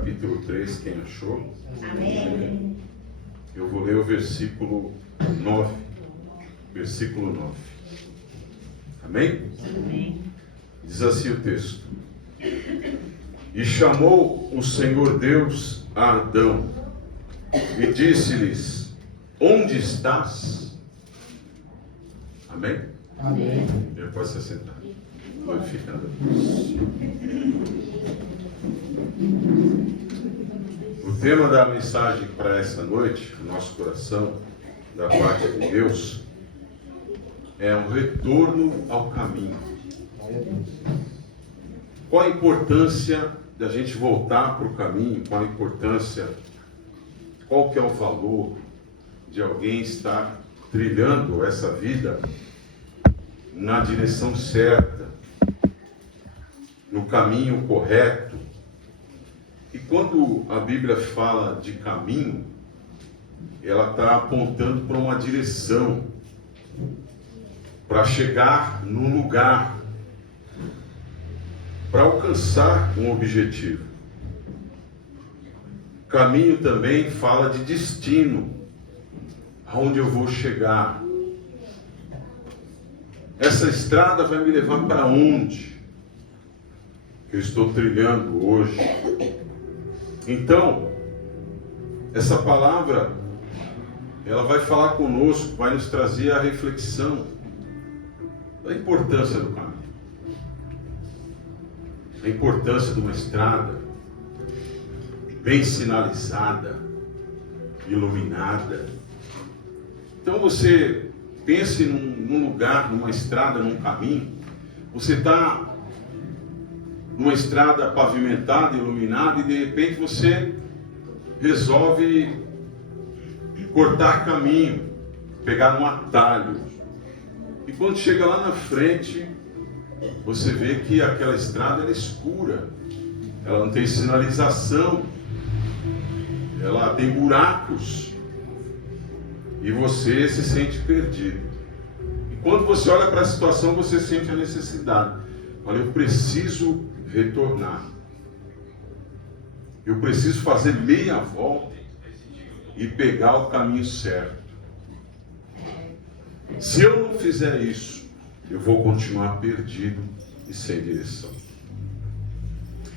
Capítulo 3, quem achou? Amém. Eu vou ler o versículo 9. Versículo 9. Amém? Amém. Diz assim o texto: E chamou o Senhor Deus a Adão, e disse-lhes: Onde estás? Amém? Amém. Ele pode se assentar. Glorificando a Deus. O tema da mensagem para essa noite, no nosso coração, da parte de Deus, é um retorno ao caminho. Qual a importância da gente voltar para o caminho? Qual a importância, qual que é o valor de alguém estar trilhando essa vida na direção certa, no caminho correto? E quando a Bíblia fala de caminho, ela está apontando para uma direção, para chegar num lugar, para alcançar um objetivo. Caminho também fala de destino, aonde eu vou chegar. Essa estrada vai me levar para onde eu estou trilhando hoje? Então, essa palavra, ela vai falar conosco, vai nos trazer a reflexão da importância do caminho, a importância de uma estrada bem sinalizada, iluminada. Então você pense num lugar, numa estrada, num caminho. Você está numa estrada pavimentada, iluminada, e de repente você resolve cortar caminho, pegar um atalho. E quando chega lá na frente, você vê que aquela estrada é escura, ela não tem sinalização, ela tem buracos, e você se sente perdido. E quando você olha para a situação, você sente a necessidade. Olha, eu preciso retornar. Eu preciso fazer meia volta e pegar o caminho certo. Se eu não fizer isso, eu vou continuar perdido e sem direção.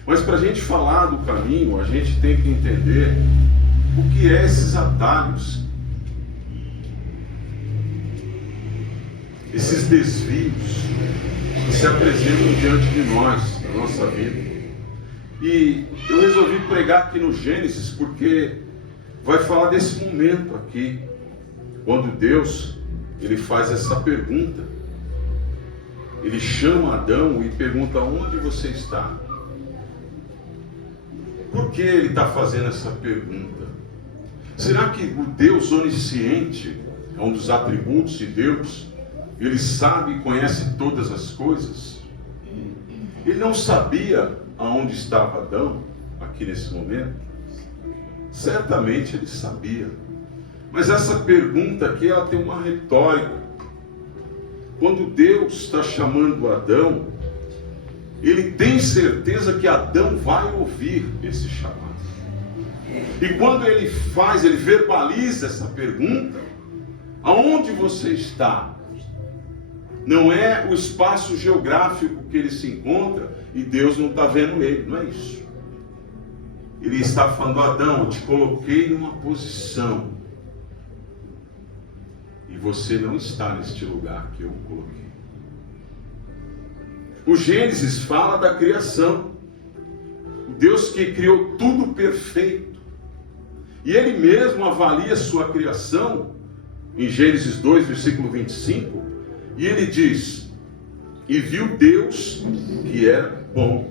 Mas para a gente falar do caminho, a gente tem que entender o que é esses atalhos, esses desvios que se apresentam diante de nós, na nossa vida. E eu resolvi pregar aqui no Gênesis porque vai falar desse momento aqui, quando Deus, ele faz essa pergunta. Ele chama Adão e pergunta: onde você está? Por que ele está fazendo essa pergunta? Será que o Deus onisciente é um dos atributos de Deus? Ele sabe e conhece todas as coisas? Ele não sabia aonde estava Adão aqui nesse momento? Certamente ele sabia. Mas essa pergunta aqui, ela tem uma retórica. Quando Deus está chamando Adão, ele tem certeza que Adão vai ouvir esse chamado. E quando ele verbaliza essa pergunta: aonde você está? Não é o espaço geográfico que ele se encontra e Deus não está vendo ele, não é isso. Ele está falando: Adão, eu te coloquei numa posição e você não está neste lugar que eu coloquei. O Gênesis fala da criação, o Deus que criou tudo perfeito, e ele mesmo avalia sua criação em Gênesis 2, versículo 25, e ele diz: e viu Deus que era bom.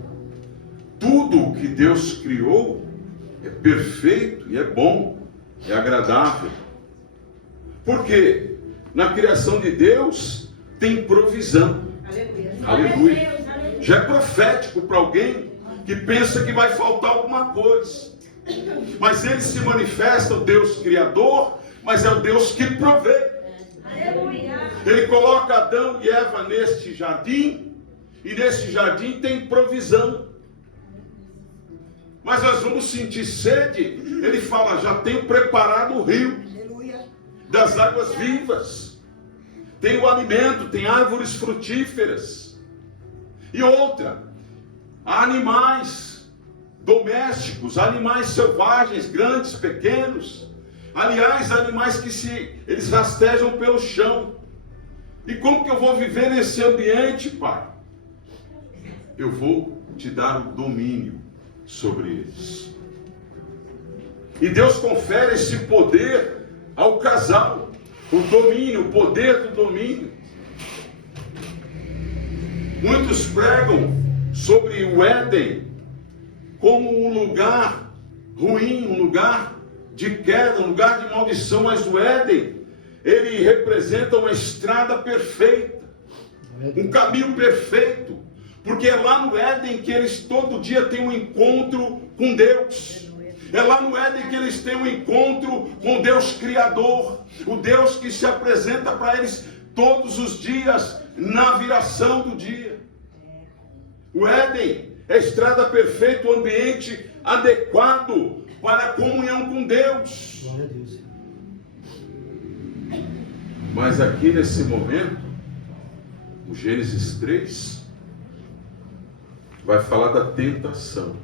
Tudo que Deus criou é perfeito e é bom, é agradável. Porque na criação de Deus tem provisão. Aleluia. Já é profético para alguém que pensa que vai faltar alguma coisa. Mas ele se manifesta, o Deus Criador, mas é o Deus que provê. Ele coloca Adão e Eva neste jardim, e neste jardim tem provisão. Mas nós vamos sentir sede. Ele fala, já tenho preparado o rio das águas vivas. Tem o alimento, tem árvores frutíferas. E outra, há animais domésticos, animais selvagens, grandes, pequenos. Aliás, animais que eles rastejam pelo chão. E como que eu vou viver nesse ambiente, Pai? Eu vou te dar o domínio sobre eles. E Deus confere esse poder ao casal. O domínio, o poder do domínio. Muitos pregam sobre o Éden como um lugar ruim, um lugar de queda, um lugar de maldição, mas o Éden, ele representa uma estrada perfeita, um caminho perfeito, porque é lá no Éden que eles todo dia têm um encontro com Deus. É lá no Éden que eles têm um encontro com Deus Criador, o Deus que se apresenta para eles todos os dias, na viração do dia. O Éden é a estrada perfeita, o ambiente adequado para a comunhão com Deus. Glória a Deus. Mas aqui nesse momento, o Gênesis 3 vai falar da tentação.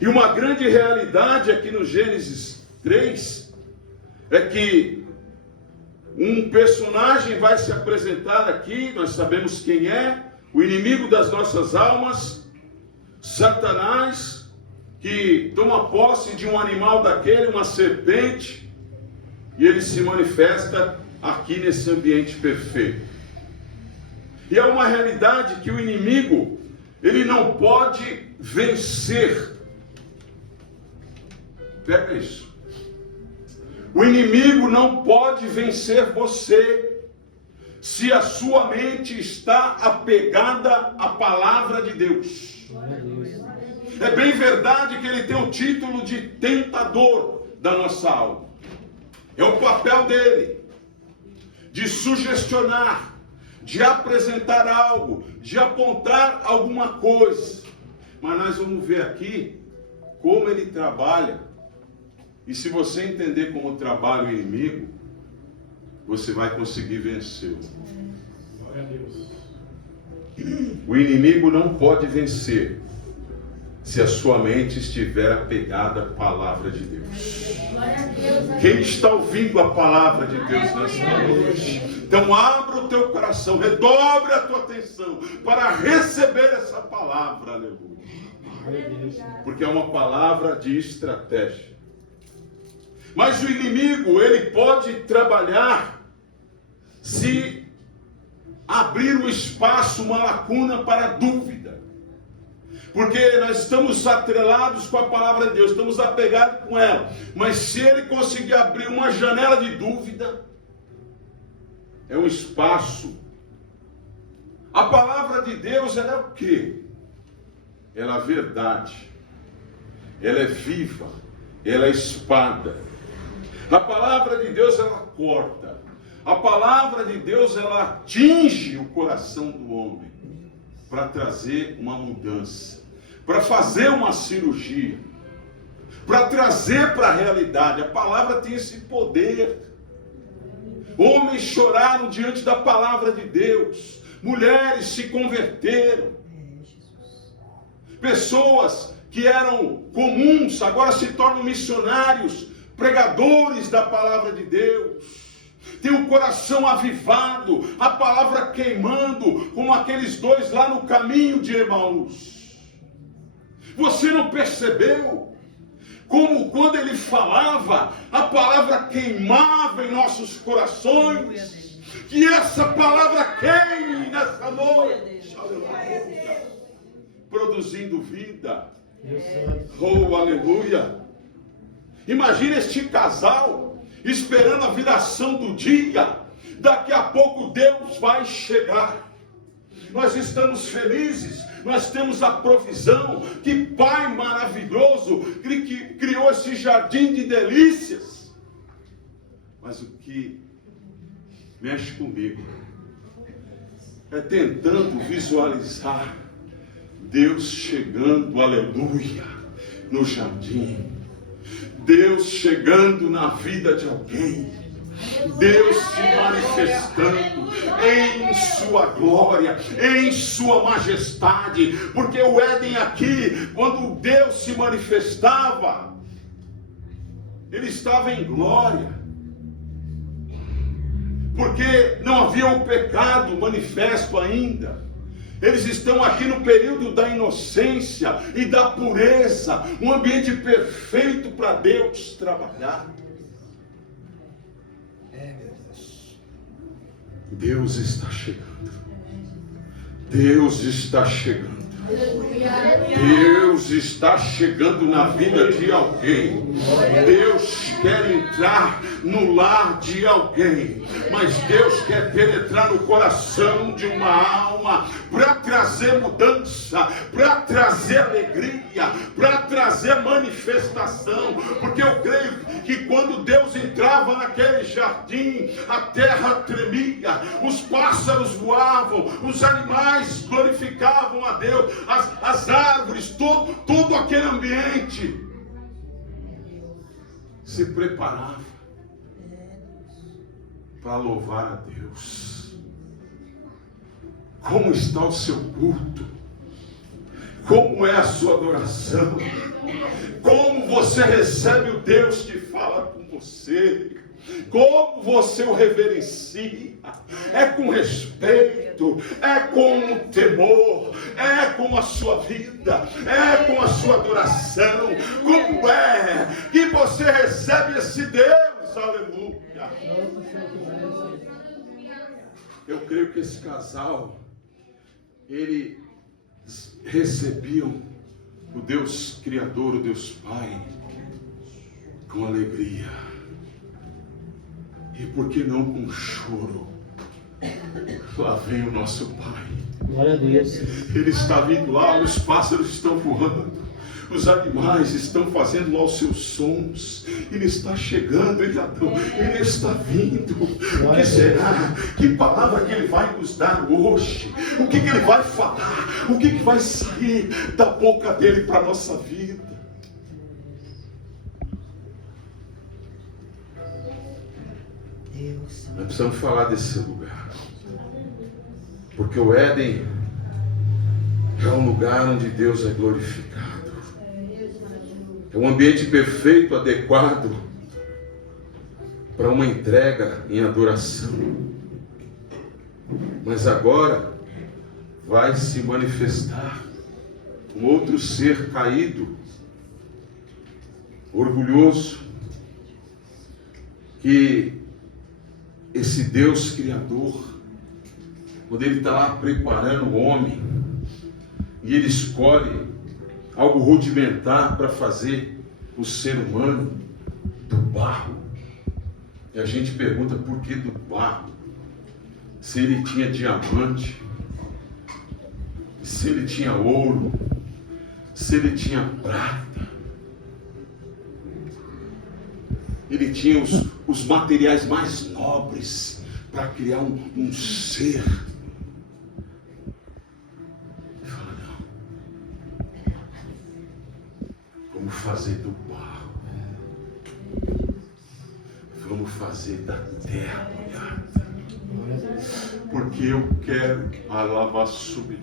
E uma grande realidade aqui no Gênesis 3 é que um personagem vai se apresentar aqui, nós sabemos quem é, o inimigo das nossas almas, Satanás, que toma posse de um animal daquele, uma serpente, e ele se manifesta aqui nesse ambiente perfeito. E é uma realidade que o inimigo, ele não pode vencer. Pega isso. O inimigo não pode vencer você se a sua mente está apegada à palavra de Deus. Glória a Deus. É bem verdade que ele tem o título de tentador da nossa alma. É o papel dele de sugestionar, de apresentar algo, de apontar alguma coisa. Mas nós vamos ver aqui como ele trabalha. E se você entender como trabalha o inimigo, você vai conseguir vencê-lo. Glória a Deus. O inimigo não pode vencer se a sua mente estiver apegada à palavra de Deus. Quem está ouvindo a palavra de Deus nesta noite? Então abra o teu coração, redobre a tua atenção para receber essa palavra, aleluia. Porque é uma palavra de estratégia. Mas o inimigo, ele pode trabalhar se abrir um espaço, uma lacuna para a dúvida. Porque nós estamos atrelados com a palavra de Deus, estamos apegados com ela. Mas se ele conseguir abrir uma janela de dúvida, é um espaço. A palavra de Deus, ela é o quê? Ela é a verdade. Ela é viva. Ela é espada. A palavra de Deus, ela corta. A palavra de Deus, ela atinge o coração do homem para trazer uma mudança, para fazer uma cirurgia, para trazer para a realidade. A palavra tem esse poder. Homens choraram diante da palavra de Deus. Mulheres se converteram. Pessoas que eram comuns agora se tornam missionários, pregadores da palavra de Deus. Tem o coração avivado, a palavra queimando, como aqueles dois lá no caminho de Emaús. Você não percebeu como quando ele falava, a palavra queimava em nossos corações? Que essa palavra queime nessa noite, produzindo vida. Oh, aleluia! Imagina este casal esperando a viração do dia. Daqui a pouco Deus vai chegar. Nós estamos felizes, nós temos a provisão. Que Pai maravilhoso que criou esse jardim de delícias. Mas o que mexe comigo é tentando visualizar Deus chegando, aleluia, no jardim. Deus chegando na vida de alguém. Deus se manifestando em sua glória, em sua majestade. Porque o Éden aqui, quando Deus se manifestava, ele estava em glória. Porque não havia o pecado manifesto ainda. Eles estão aqui no período da inocência e da pureza, um ambiente perfeito para Deus trabalhar. Deus está chegando. Deus está chegando. Deus está chegando na vida de alguém. Deus quer entrar no lar de alguém. Mas Deus quer penetrar no coração de uma alma para trazer mudança, para trazer alegria, para trazer manifestação. Porque eu creio que quando Deus entrava naquele jardim, a terra tremia, os pássaros voavam, os animais glorificavam a Deus, as árvores, todo aquele ambiente se preparava para louvar a Deus. Como está o seu culto? Como é a sua adoração? Como você recebe o Deus que fala com você? Como você o reverencia? É com respeito, é com temor, é com a sua vida, é com a sua adoração. Como é que você recebe esse Deus? Aleluia. Eu creio que esse casal, eles recebiam o Deus Criador, o Deus Pai, com alegria. E por que não com choro? Lá vem o nosso Pai. Glória a Deus. Ele está vindo lá, os pássaros estão voando, os animais estão fazendo lá os seus sons. Ele está chegando, ele está vindo. O que será? Que palavra que ele vai nos dar hoje? O que ele vai falar? O que vai sair da boca dele para a nossa vida? Nós precisamos falar desse lugar, porque o Éden é um lugar onde Deus é glorificado, é um ambiente perfeito, adequado para uma entrega em adoração. Mas agora vai se manifestar um outro ser caído, orgulhoso, que esse Deus Criador, quando Ele está lá preparando o homem, e Ele escolhe algo rudimentar para fazer o ser humano do barro. E a gente pergunta por que do barro? Se ele tinha diamante, se ele tinha ouro, se ele tinha prata. Ele tinha os materiais mais nobres para criar um ser. Ele fala, não. Vamos fazer do barro. Vamos fazer da terra molhada. Porque eu quero alavar subir.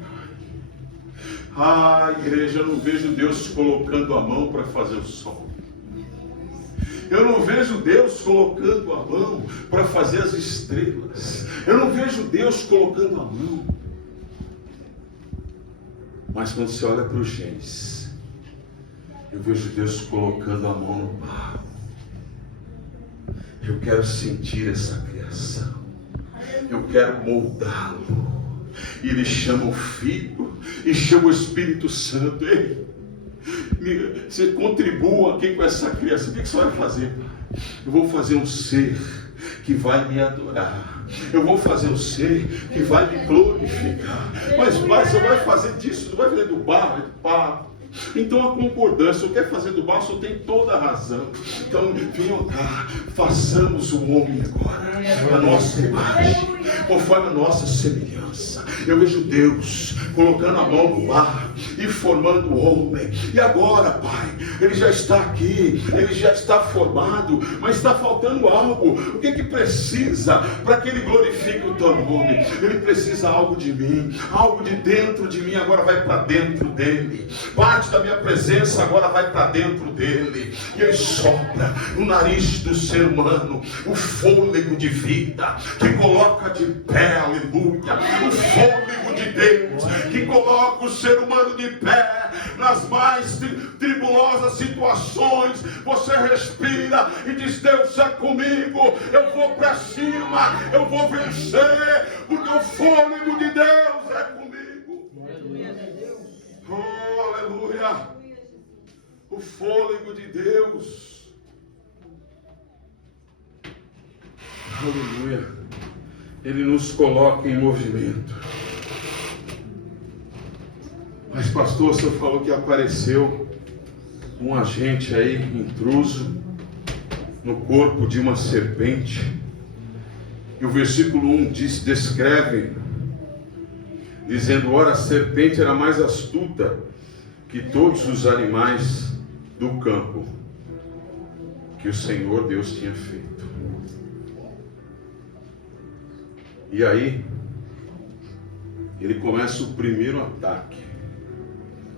Ah, igreja, eu não vejo Deus colocando a mão para fazer o sol. Eu não vejo Deus colocando a mão para fazer as estrelas. Eu não vejo Deus colocando a mão. Mas quando você olha para o Gênesis, eu vejo Deus colocando a mão no barro. Eu quero sentir essa criação. Eu quero moldá-lo. E Ele chama o Filho e chama o Espírito Santo. Ei, você contribua aqui com essa criança. O que você vai fazer? Eu vou fazer um ser que vai me adorar. Eu vou fazer um ser que vai me glorificar. Mas pai, você vai fazer disso, não vai fazer do barro, Então a concordância, o que é fazer do mal, só tem toda a razão. Então venham cá, façamos o homem agora, a nossa imagem, conforme a nossa semelhança. Eu vejo Deus colocando a mão no ar e formando o homem. E agora, Pai, ele já está aqui, ele já está formado, mas está faltando algo. O que precisa para que ele glorifique o teu nome? Ele precisa algo de mim, algo de dentro de mim agora vai para dentro dele. Parte da minha presença agora vai para dentro dele. E ele sopra no nariz do ser humano o fôlego de vida que coloca de pé, aleluia. O fôlego de Deus que coloca o ser humano de pé nas mais tribulosas situações. Você respira e diz: Deus é comigo, eu vou para cima, eu vou vencer, porque o fôlego de Deus é comigo. Oh, aleluia. O fôlego de Deus. Aleluia. Ele nos coloca em movimento. Mas pastor, o senhor falou que apareceu um agente aí, intruso, no corpo de uma serpente. E o versículo 1 descreve, dizendo: ora, a serpente era mais astuta que todos os animais do campo que o Senhor Deus tinha feito. E aí, ele começa o primeiro ataque.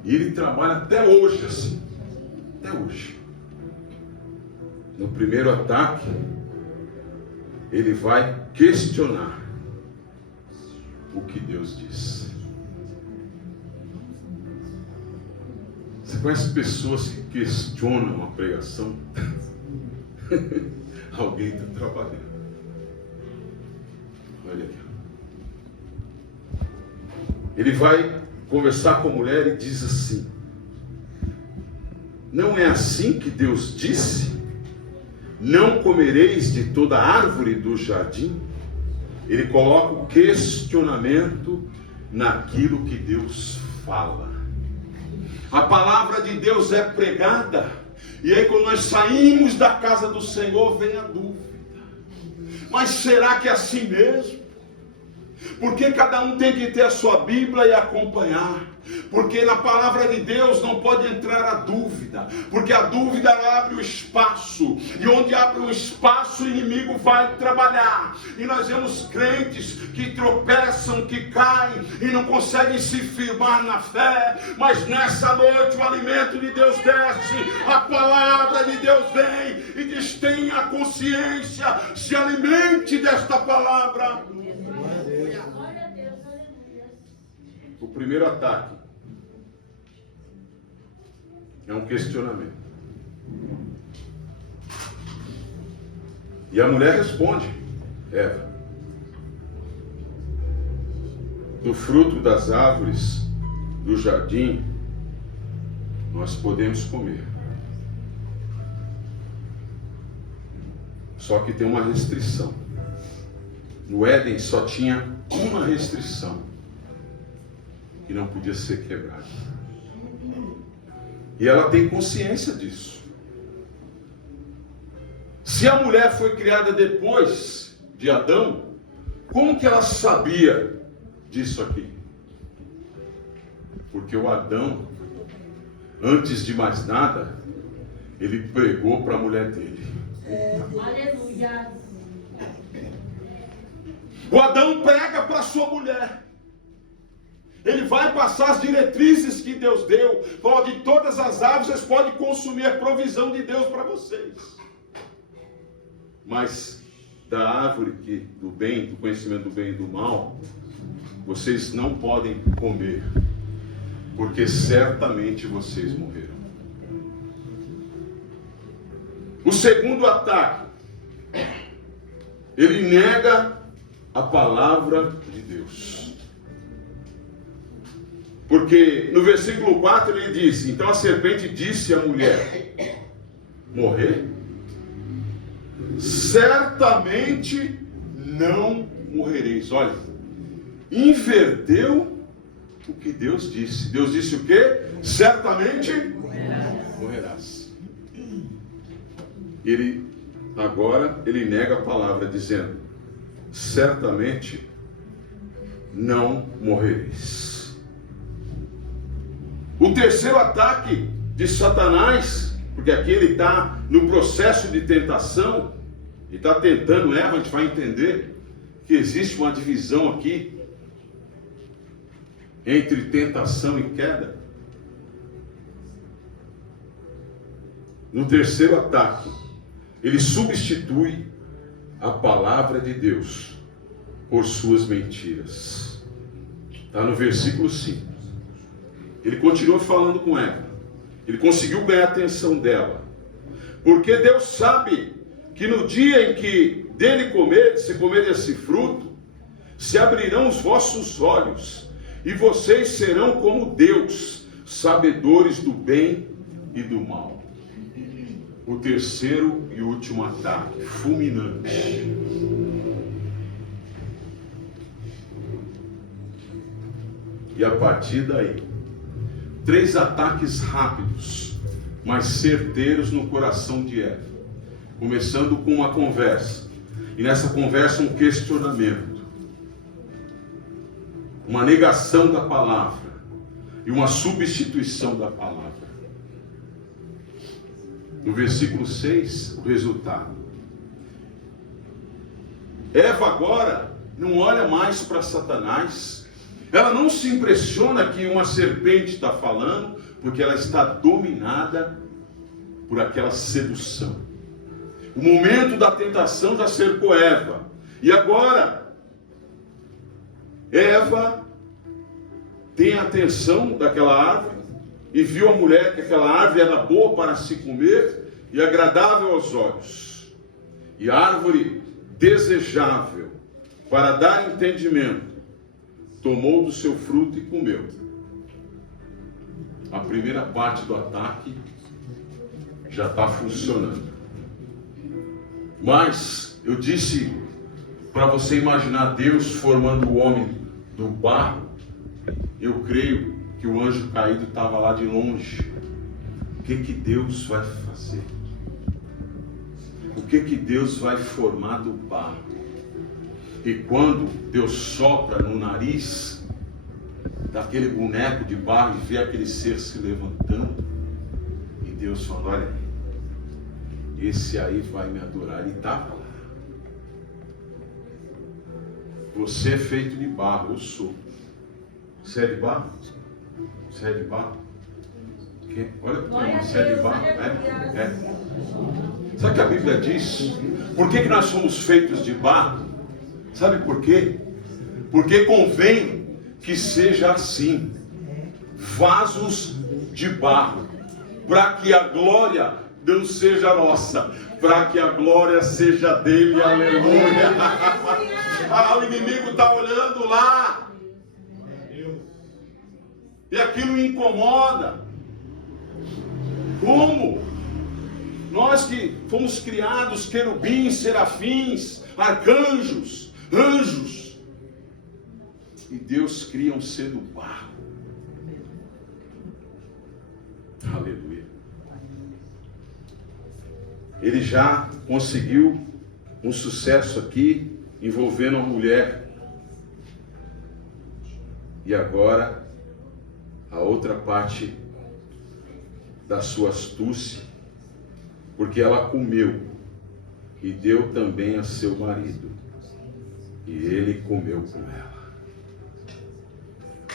E ele trabalha até hoje assim. Até hoje. No primeiro ataque, ele vai questionar o que Deus diz. Você conhece pessoas que questionam a pregação? Alguém está trabalhando. Olha aqui. Ele vai conversar com a mulher e diz assim: não é assim que Deus disse? Não comereis de toda árvore do jardim? Ele coloca o questionamento naquilo que Deus fala. A palavra de Deus é pregada, e aí quando nós saímos da casa do Senhor, vem a dúvida: mas será que é assim mesmo? Porque cada um tem que ter a sua Bíblia e acompanhar. Porque na palavra de Deus não pode entrar a dúvida. Porque a dúvida ela abre o espaço. E onde abre o espaço, o inimigo vai trabalhar. E nós vemos crentes que tropeçam, que caem e não conseguem se firmar na fé. Mas nessa noite o alimento de Deus desce. A palavra de Deus vem e diz: tenha consciência, se alimente desta palavra. O primeiro ataque é um questionamento. E a mulher responde: Eva, do fruto das árvores do jardim nós podemos comer. Só que tem uma restrição. No Éden só tinha uma restrição que não podia ser quebrada. E ela tem consciência disso. Se a mulher foi criada depois de Adão, como que ela sabia disso aqui? Porque o Adão, antes de mais nada, ele pregou para a mulher dele. Aleluia. O Adão prega para a sua mulher. Ele vai passar as diretrizes que Deus deu. Fala: de todas as árvores vocês podem consumir a provisão de Deus para vocês. Mas da árvore do bem, do conhecimento do bem e do mal, vocês não podem comer, porque certamente vocês morreram. O segundo ataque, ele nega a palavra de Deus. Porque no versículo 4 ele disse: então a serpente disse à mulher: morrer? Certamente não morrereis. Olha, inverteu o que Deus disse. Deus disse o quê? Certamente morrerás. Agora ele nega a palavra, dizendo: certamente não morrereis. O terceiro ataque de Satanás, porque aqui ele está no processo de tentação, e está tentando Eva. A gente vai entender que existe uma divisão aqui entre tentação e queda. No terceiro ataque, ele substitui a palavra de Deus por suas mentiras. Está no versículo 5. Ele continua falando com Eva. Ele conseguiu ganhar a atenção dela. Porque Deus sabe que no dia em que se comer desse fruto, se abrirão os vossos olhos, e vocês serão como Deus, sabedores do bem e do mal. O terceiro e último ataque, fulminante. E a partir daí, 3 ataques rápidos, mas certeiros no coração de Eva. Começando com uma conversa. E nessa conversa um questionamento. Uma negação da palavra. E uma substituição da palavra. No versículo 6, o resultado. Eva agora não olha mais para Satanás. Ela não se impressiona que uma serpente está falando, porque ela está dominada por aquela sedução. O momento da tentação já cercou Eva. E agora, Eva tem a atenção daquela árvore e viu a mulher que aquela árvore era boa para se comer e agradável aos olhos. E árvore desejável para dar entendimento. Tomou do seu fruto e comeu. A primeira parte do ataque já está funcionando. Mas eu disse para você imaginar Deus formando o homem do barro. Eu creio que o anjo caído estava lá de longe. O que Deus vai fazer? O que Deus vai formar do barro? E quando Deus sopra no nariz daquele boneco de barro e vê aquele ser se levantando, e Deus fala: olha, esse aí vai me adorar. Ele estava lá. Você é feito de barro, eu sou. Você é de barro? Você é de barro? Olha para mim, você é de barro? É. Sabe o que a Bíblia diz? Por que nós somos feitos de barro? Sabe por quê? Porque convém que seja assim. Vasos de barro. Para que a glória não seja nossa. Para que a glória seja dele. Aleluia. O inimigo está olhando lá. E aquilo me incomoda. Como? Nós que fomos criados querubins, serafins, arcanjos, anjos. E Deus cria um ser do barro. Aleluia. Ele já conseguiu um sucesso aqui, envolvendo a mulher. E agora, a outra parte da sua astúcia, porque ela comeu e deu também a seu marido, e ele comeu com ela.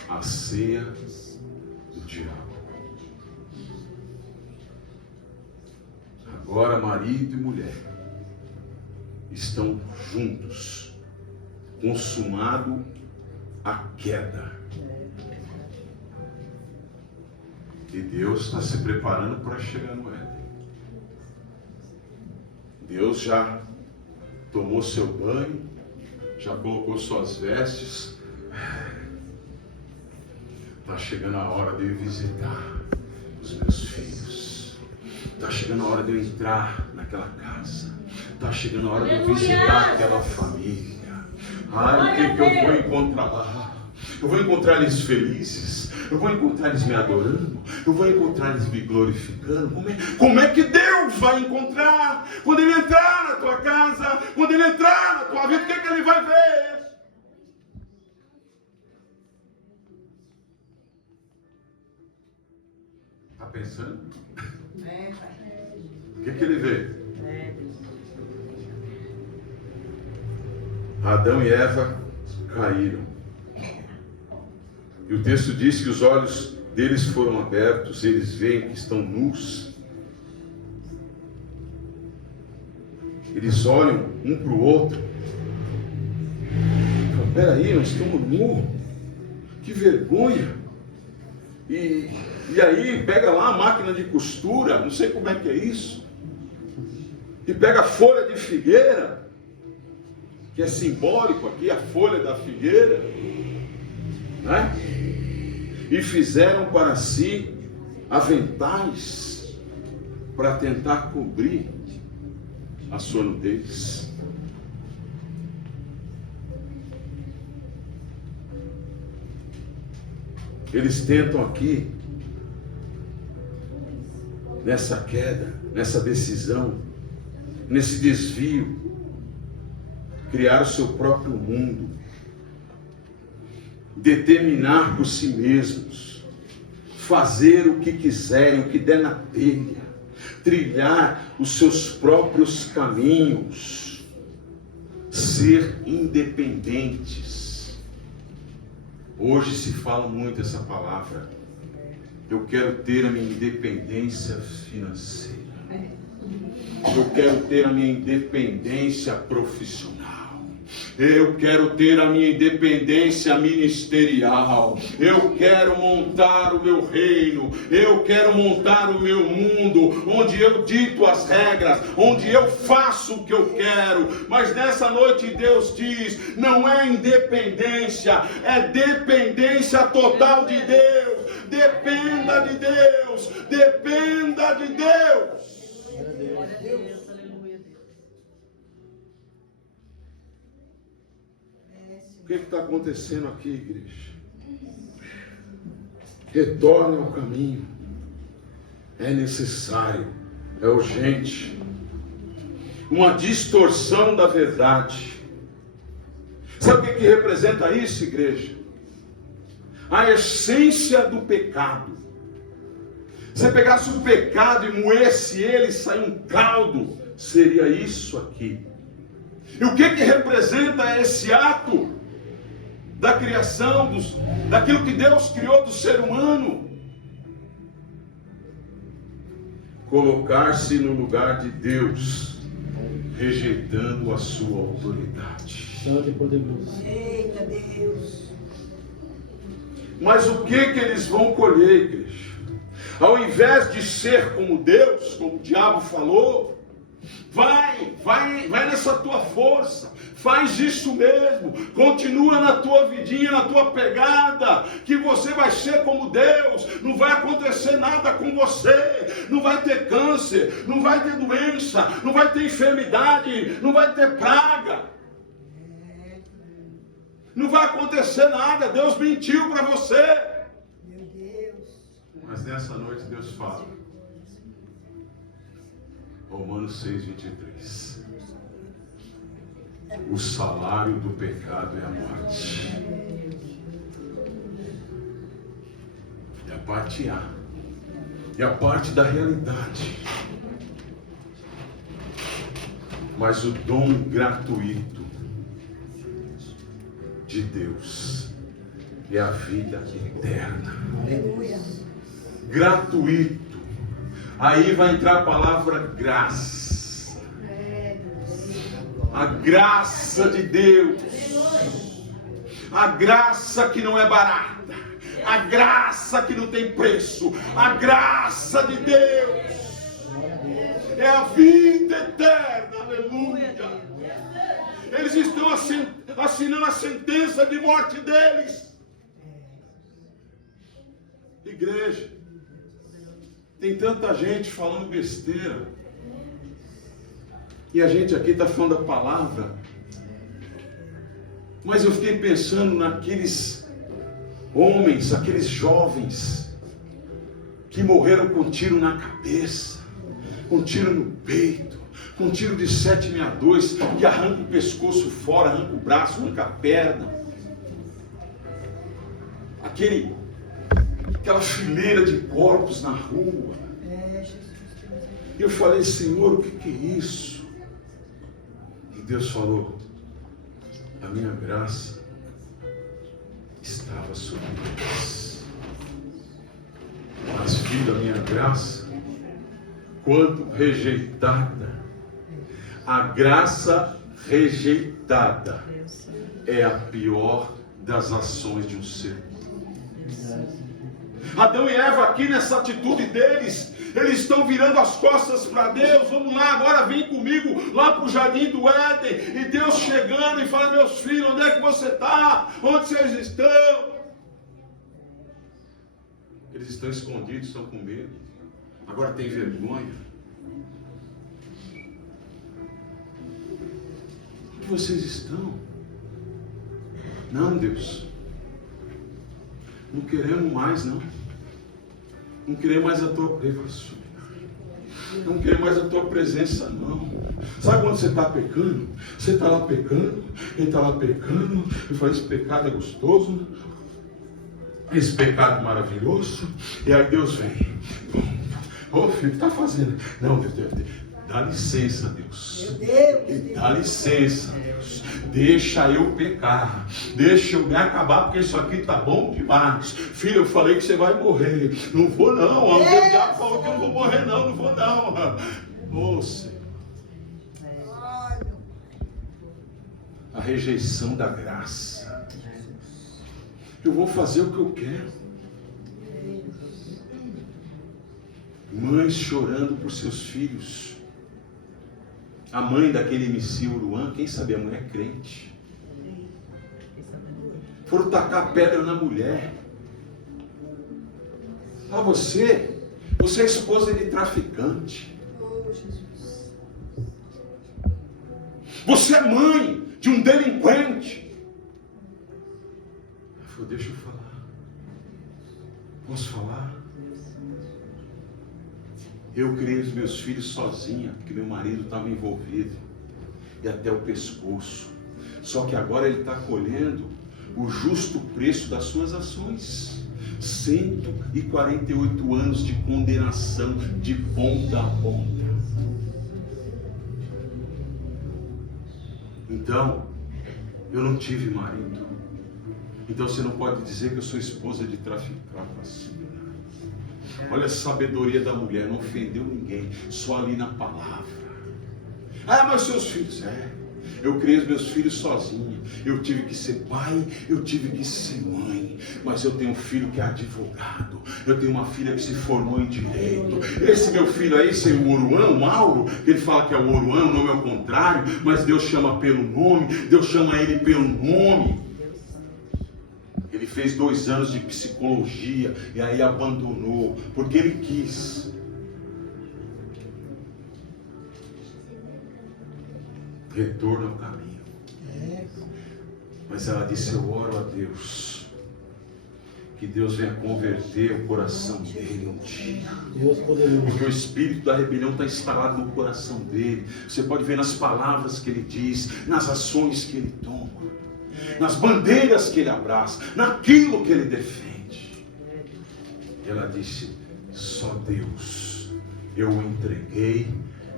A ceia do diabo. Agora marido e mulher estão juntos, consumado a queda. E Deus está se preparando para chegar no Éden. Deus já tomou seu banho, já colocou suas vestes. Está chegando a hora de eu visitar os meus filhos. Está chegando a hora de eu entrar naquela casa. Está chegando a hora de eu visitar aquela família. Ai, o que eu vou encontrar lá? eu vou encontrar eles felizes, eu vou encontrar eles me adorando, eu vou encontrar eles me glorificando. Como é que Deus vai encontrar? Quando Ele entrar na tua casa, quando Ele entrar na tua vida, o que é que Ele vai ver? Está pensando? O que é que Ele vê? Adão e Eva caíram. E o texto diz que os olhos deles foram abertos, eles veem que estão nus. Eles olham um para o outro. Peraí, nós estamos nus. Que vergonha. E aí pega lá a máquina de costura, não sei como é que é isso. E pega a folha de figueira, que é simbólico aqui, a folha da figueira, né? E fizeram para si aventais para tentar cobrir a sua nudez. Eles tentam aqui, nessa queda, nessa decisão, nesse desvio, criar o seu próprio mundo, determinar por si mesmos, fazer o que quiserem, o que der na telha, trilhar os seus próprios caminhos, ser independentes. Hoje se fala muito essa palavra. Eu quero ter a minha independência financeira. Eu quero ter a minha independência profissional. Eu quero ter a minha independência ministerial. Eu quero montar o meu reino. Eu quero montar o meu mundo, onde eu dito as regras, onde eu faço o que eu quero. Mas nessa noite Deus diz, não é independência, é dependência total de Deus. Dependa de Deus. Dependa de Deus. Glória a Deus, aleluia. O que está acontecendo aqui, igreja? Retorne ao caminho. É necessário, é urgente. Uma distorção da verdade. Sabe o que representa isso, igreja? A essência do pecado. Se você pegasse o pecado e moesse ele e sair um caldo, seria isso aqui. E o que representa esse ato da criação, daquilo que Deus criou do ser humano? Colocar-se no lugar de Deus, rejeitando a sua autoridade. Santo e poderoso. Eita Deus. Mas o que eles vão colher, igreja? Ao invés de ser como Deus, como o diabo falou, vai nessa tua força, faz isso mesmo, continua na tua vidinha, na tua pegada, que você vai ser como Deus, não vai acontecer nada com você, não vai ter câncer, não vai ter doença, não vai ter enfermidade, não vai ter praga, não vai acontecer nada, Deus mentiu para você. Mas nessa noite Deus fala, Romanos 6:23, o salário do pecado é a morte. É a parte A, é a parte da realidade. Mas o dom gratuito de Deus é a vida eterna. Aleluia. Gratuito. Aí vai entrar a palavra graça. A graça de Deus. A graça que não é barata. A graça que não tem preço. A graça de Deus. É a vida eterna. Aleluia. Eles estão assinando a sentença de morte deles. Igreja, tem tanta gente falando besteira, e a gente aqui está falando a palavra, mas eu fiquei pensando naqueles Homens, aqueles jovens que morreram com tiro na cabeça, com tiro no peito, com tiro de 762, que arranca o pescoço fora, arranca o braço, arranca a perna. Aquela fileira de corpos na rua. E eu falei, Senhor, o que é isso? E Deus falou, a minha graça estava sobre eles. Mas, filho, a minha graça, quando rejeitada, a graça rejeitada é a pior das ações de um ser humano. Adão e Eva aqui nessa atitude deles, eles estão virando as costas para Deus. Vamos lá, agora vem comigo lá para o jardim do Éden. E Deus chegando e fala, meus filhos, onde é que você está? Onde vocês estão? Eles estão escondidos, estão com medo. Agora tem vergonha. Onde vocês estão? Não, Deus. Não queremos mais, não. Não queremos mais a tua presença. Não queremos mais a tua presença, não. Sabe quando você está pecando? Você está lá pecando, ele está lá pecando, e fala, esse pecado é gostoso, esse pecado maravilhoso, e aí Deus vem. Ô filho, o que está fazendo? Não, Deus. Dá licença, Deus. Dá licença, Deus. Deixa eu pecar. Deixa eu me acabar, porque isso aqui tá bom demais. Filho, eu falei que você vai morrer. Não vou não. O diabo falou que eu não vou morrer não. Não vou não. Ô Senhor. A rejeição da graça. Eu vou fazer o que eu quero. Mães chorando por seus filhos. A mãe daquele MC Uruan, quem sabe a mãe é crente. Foram tacar pedra na mulher. Ah, você é esposa de traficante. Você é mãe de um delinquente. Ela falou, deixa eu falar. Posso falar? Eu criei os meus filhos sozinha, porque meu marido estava envolvido, e até o pescoço. Só que agora ele está colhendo o justo preço das suas ações. 148 anos de condenação de ponta a ponta. Então, eu não tive marido. Então você não pode dizer que eu sou esposa de traficante. Olha a sabedoria da mulher, não ofendeu ninguém, só ali na palavra. Ah, mas seus filhos, eu criei os meus filhos sozinho. Eu tive que ser pai, eu tive que ser mãe. Mas eu tenho um filho que é advogado. Eu tenho uma filha que se formou em direito. Esse meu filho aí, seu Uruan, o Mauro, ele fala que é o Uruan, o nome é o contrário, mas Deus chama pelo nome, Deus chama ele pelo nome. Ele fez 2 anos de psicologia e aí abandonou, porque ele quis. Retorno ao caminho. Mas ela disse, eu oro a Deus, que Deus venha converter o coração dele um dia. Porque o espírito da rebelião está instalado no coração dele. Você pode ver nas palavras que ele diz, nas ações que ele toma, nas bandeiras que ele abraça, naquilo que ele defende. Ela disse, só Deus eu o entreguei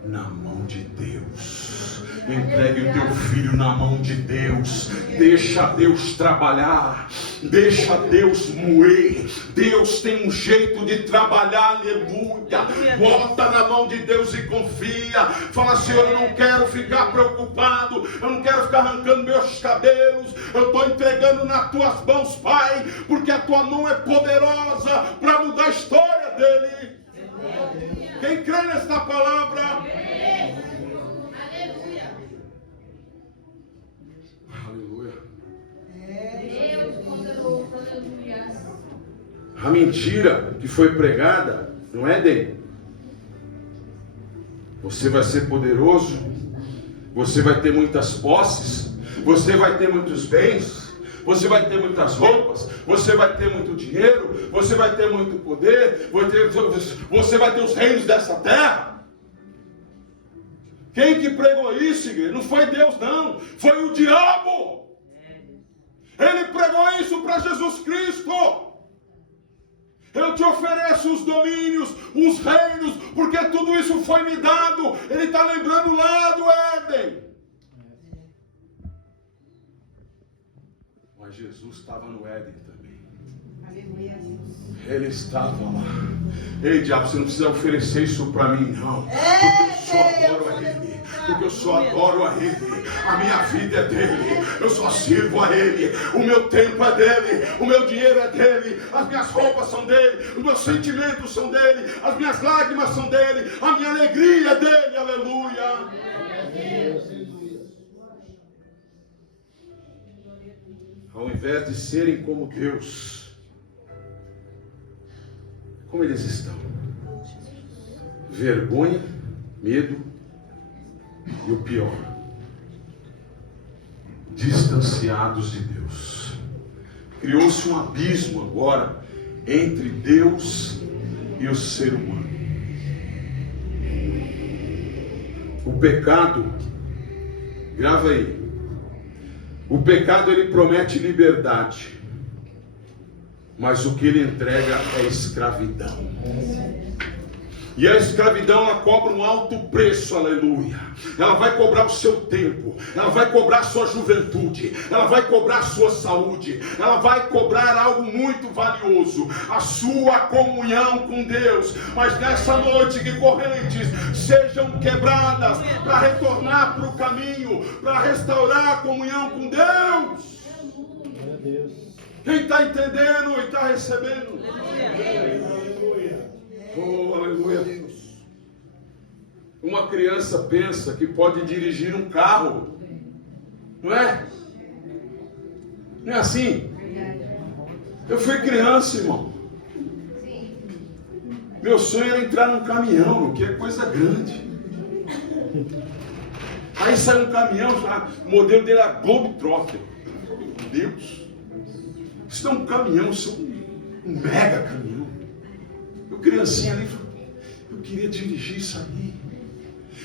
na mão de Deus. Entregue o teu filho na mão de Deus. Deixa Deus trabalhar. Deixa Deus moer. Deus tem um jeito de trabalhar, aleluia. Bota na mão de Deus e confia. Fala, Senhor, eu não quero ficar preocupado. Eu não quero ficar arrancando meus cabelos. Eu estou entregando nas tuas mãos, Pai, porque a tua mão é poderosa para mudar a história dele. Quem crê nesta palavra? Aleluia. A mentira que foi pregada no Éden. Você vai ser poderoso. Você vai ter muitas posses. Você vai ter muitos bens. você vai ter muitas roupas, você vai ter muito dinheiro, você vai ter muito poder, você vai ter os reinos dessa terra. Quem que pregou isso, igreja? Não foi Deus, não. Foi o diabo. Ele pregou isso para Jesus Cristo. Eu te ofereço os domínios, os reinos, porque tudo isso foi me dado. Ele está lembrando lá do Éden. Mas Jesus estava no Éden também. Aleluia. Ele estava lá. Ei, diabo, você não precisa oferecer isso para mim, não. Porque eu só adoro a Ele. A minha vida é dele. Eu só sirvo a Ele. O meu tempo é dele. O meu dinheiro é dele. As minhas roupas são dele. Os meus sentimentos são dele. As minhas lágrimas são dele. A minha alegria é dele. Aleluia. Ao invés de serem como Deus, como eles estão? Vergonha, medo e o pior, distanciados de Deus. Criou-se um abismo agora entre Deus e o ser humano. O pecado, grava aí, o pecado ele promete liberdade, mas o que ele entrega é escravidão. E a escravidão, ela cobra um alto preço, aleluia. Ela vai cobrar o seu tempo, ela vai cobrar a sua juventude, ela vai cobrar a sua saúde, ela vai cobrar algo muito valioso, a sua comunhão com Deus. Mas nessa noite que correntes sejam quebradas para retornar para o caminho, para restaurar a comunhão com Deus. Meu Deus. Quem está entendendo e está recebendo? Oh, aleluia, Deus. Uma criança pensa que pode dirigir um carro, não é? Não é assim? Eu fui criança, irmão. Meu sonho era entrar num caminhão, que é coisa grande. Aí saiu um caminhão, o modelo dele era Globetrotter. Meu Deus. Isso não é um caminhão, isso é um mega caminhão. Eu criancinha ali, eu queria dirigir isso aí.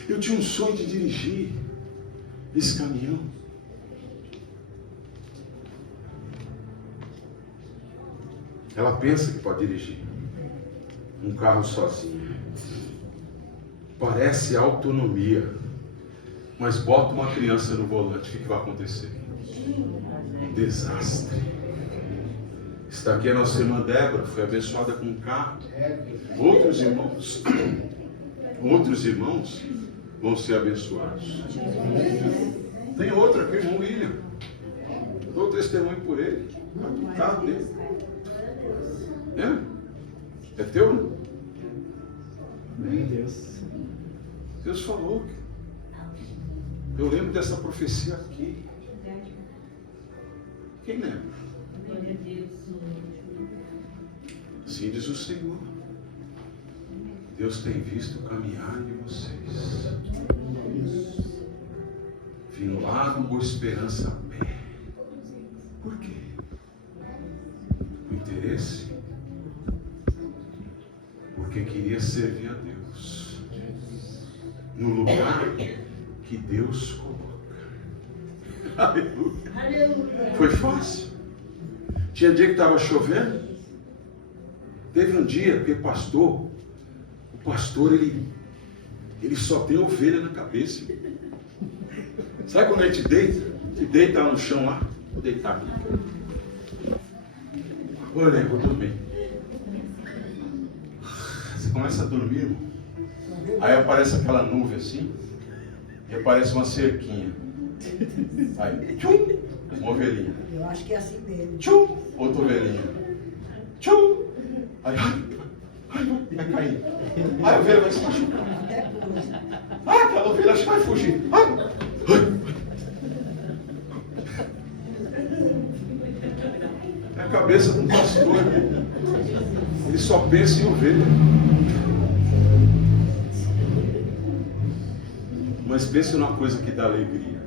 Eu tinha um sonho de dirigir esse caminhão. Ela pensa que pode dirigir um carro sozinha. Parece autonomia, mas bota uma criança no volante, o que vai acontecer? Um desastre. Está aqui a nossa irmã Débora, foi abençoada com um carro. Outros irmãos vão ser abençoados. Tem outro aqui, o irmão William. Dou testemunho por ele. O carro dele. É teu, não? Meu Deus. Deus falou. Eu lembro dessa profecia aqui. Quem lembra? Assim diz o Senhor. Deus tem visto o caminhar de vocês. Vim lá com esperança a pé. Por quê? O interesse? Porque queria servir a Deus no lugar que Deus coloca. Aleluia. Foi fácil. Tinha dia que estava chovendo. Teve um dia, porque o pastor ele só tem ovelha na cabeça. Sabe quando a gente deita? A gente deita lá no chão lá. Vou deitar aqui. Olha, vou dormir. Você começa a dormir, irmão. Aí aparece aquela nuvem assim. E aparece uma cerquinha. Aí, tchum, uma ovelhinha. Eu acho que é assim mesmo. Tchum, outra ovelhinha. Tchum. Aí, vai cair. Aí a ovelha vai se machucar. Aquela ovelha acho que vai fugir. É a cabeça de um pastor. Ele só pensa em ovelha. Mas pensa numa coisa que dá alegria.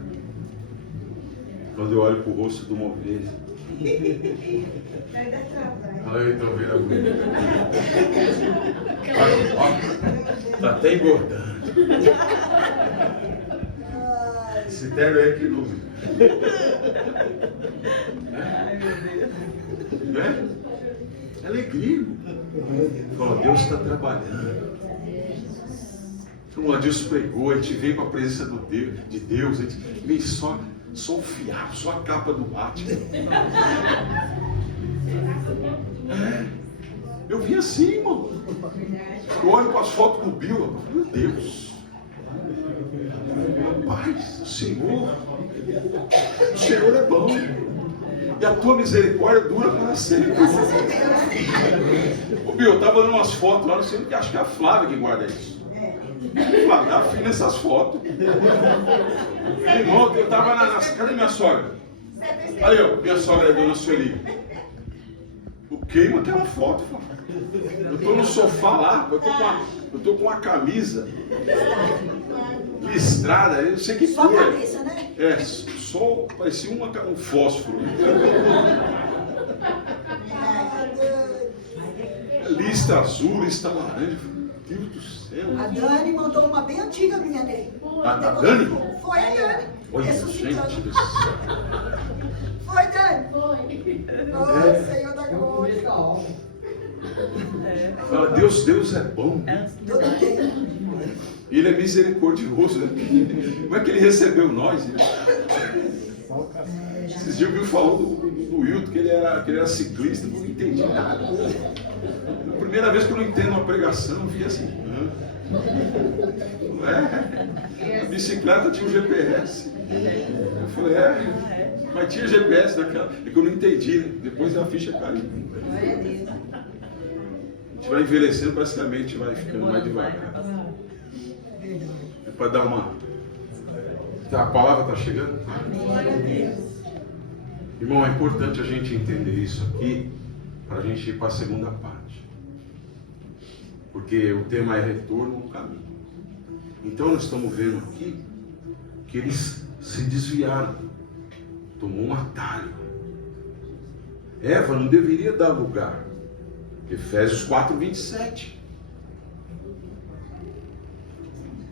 Quando eu olho para o rosto de uma ovelha Vai dar trabalho. Aí, estão vendo a mulher. Ó, tá até engordando. Esse terno aí que não. É? Alegria. Fala, Deus está trabalhando. Como a Deus pregou, a gente veio para a presença de Deus, a gente vem só o fiado, só a capa do Batman. Eu vim assim, irmão. Eu olho para as fotos do Bill, meu Deus. Rapaz, o Senhor é bom. E a tua misericórdia dura para sempre. Ô Bill, eu estava dando umas fotos lá, não sei o que, acho que é a Flávia que guarda isso. Flávia, dá fim nessas fotos. Irmão, eu estava cadê minha sogra? Aí, ó, minha sogra é dona Sueli. Queima aquela foto, Flávia. Eu estou no sofá lá, eu estou com uma camisa listrada, eu não sei que Só cor. cabeça, né? É, só parecia um fósforo. Lista azul, lista laranja. Meu Deus do céu. A Dani mandou uma bem antiga minha dele. A Dani? Foi a Dani. Olha, Ressuscitando. gente do céu. Foi, Dani. Foi. Senhor da glória. Fala, Deus é bom. Todo tempo. Ele é misericordioso. Né? Como é que ele recebeu nós? Esses dias o Bill falou do Wilton, que ele era ciclista, eu não entendi nada. A primeira vez que eu não entendo uma pregação, eu fiquei assim. A bicicleta tinha um GPS. Eu falei, mas tinha GPS naquela. É que eu não entendi, né? Depois a ficha caiu. Glória a Deus. A gente vai envelhecendo, parece que a mente vai ficando mais devagar. É para dar uma. A palavra está chegando? Glória a Deus. Irmão, é importante a gente entender isso aqui para a gente ir para a segunda parte. Porque o tema é retorno no caminho. Então nós estamos vendo aqui que eles se desviaram. Tomou um atalho. Eva não deveria dar lugar. Efésios 4:27.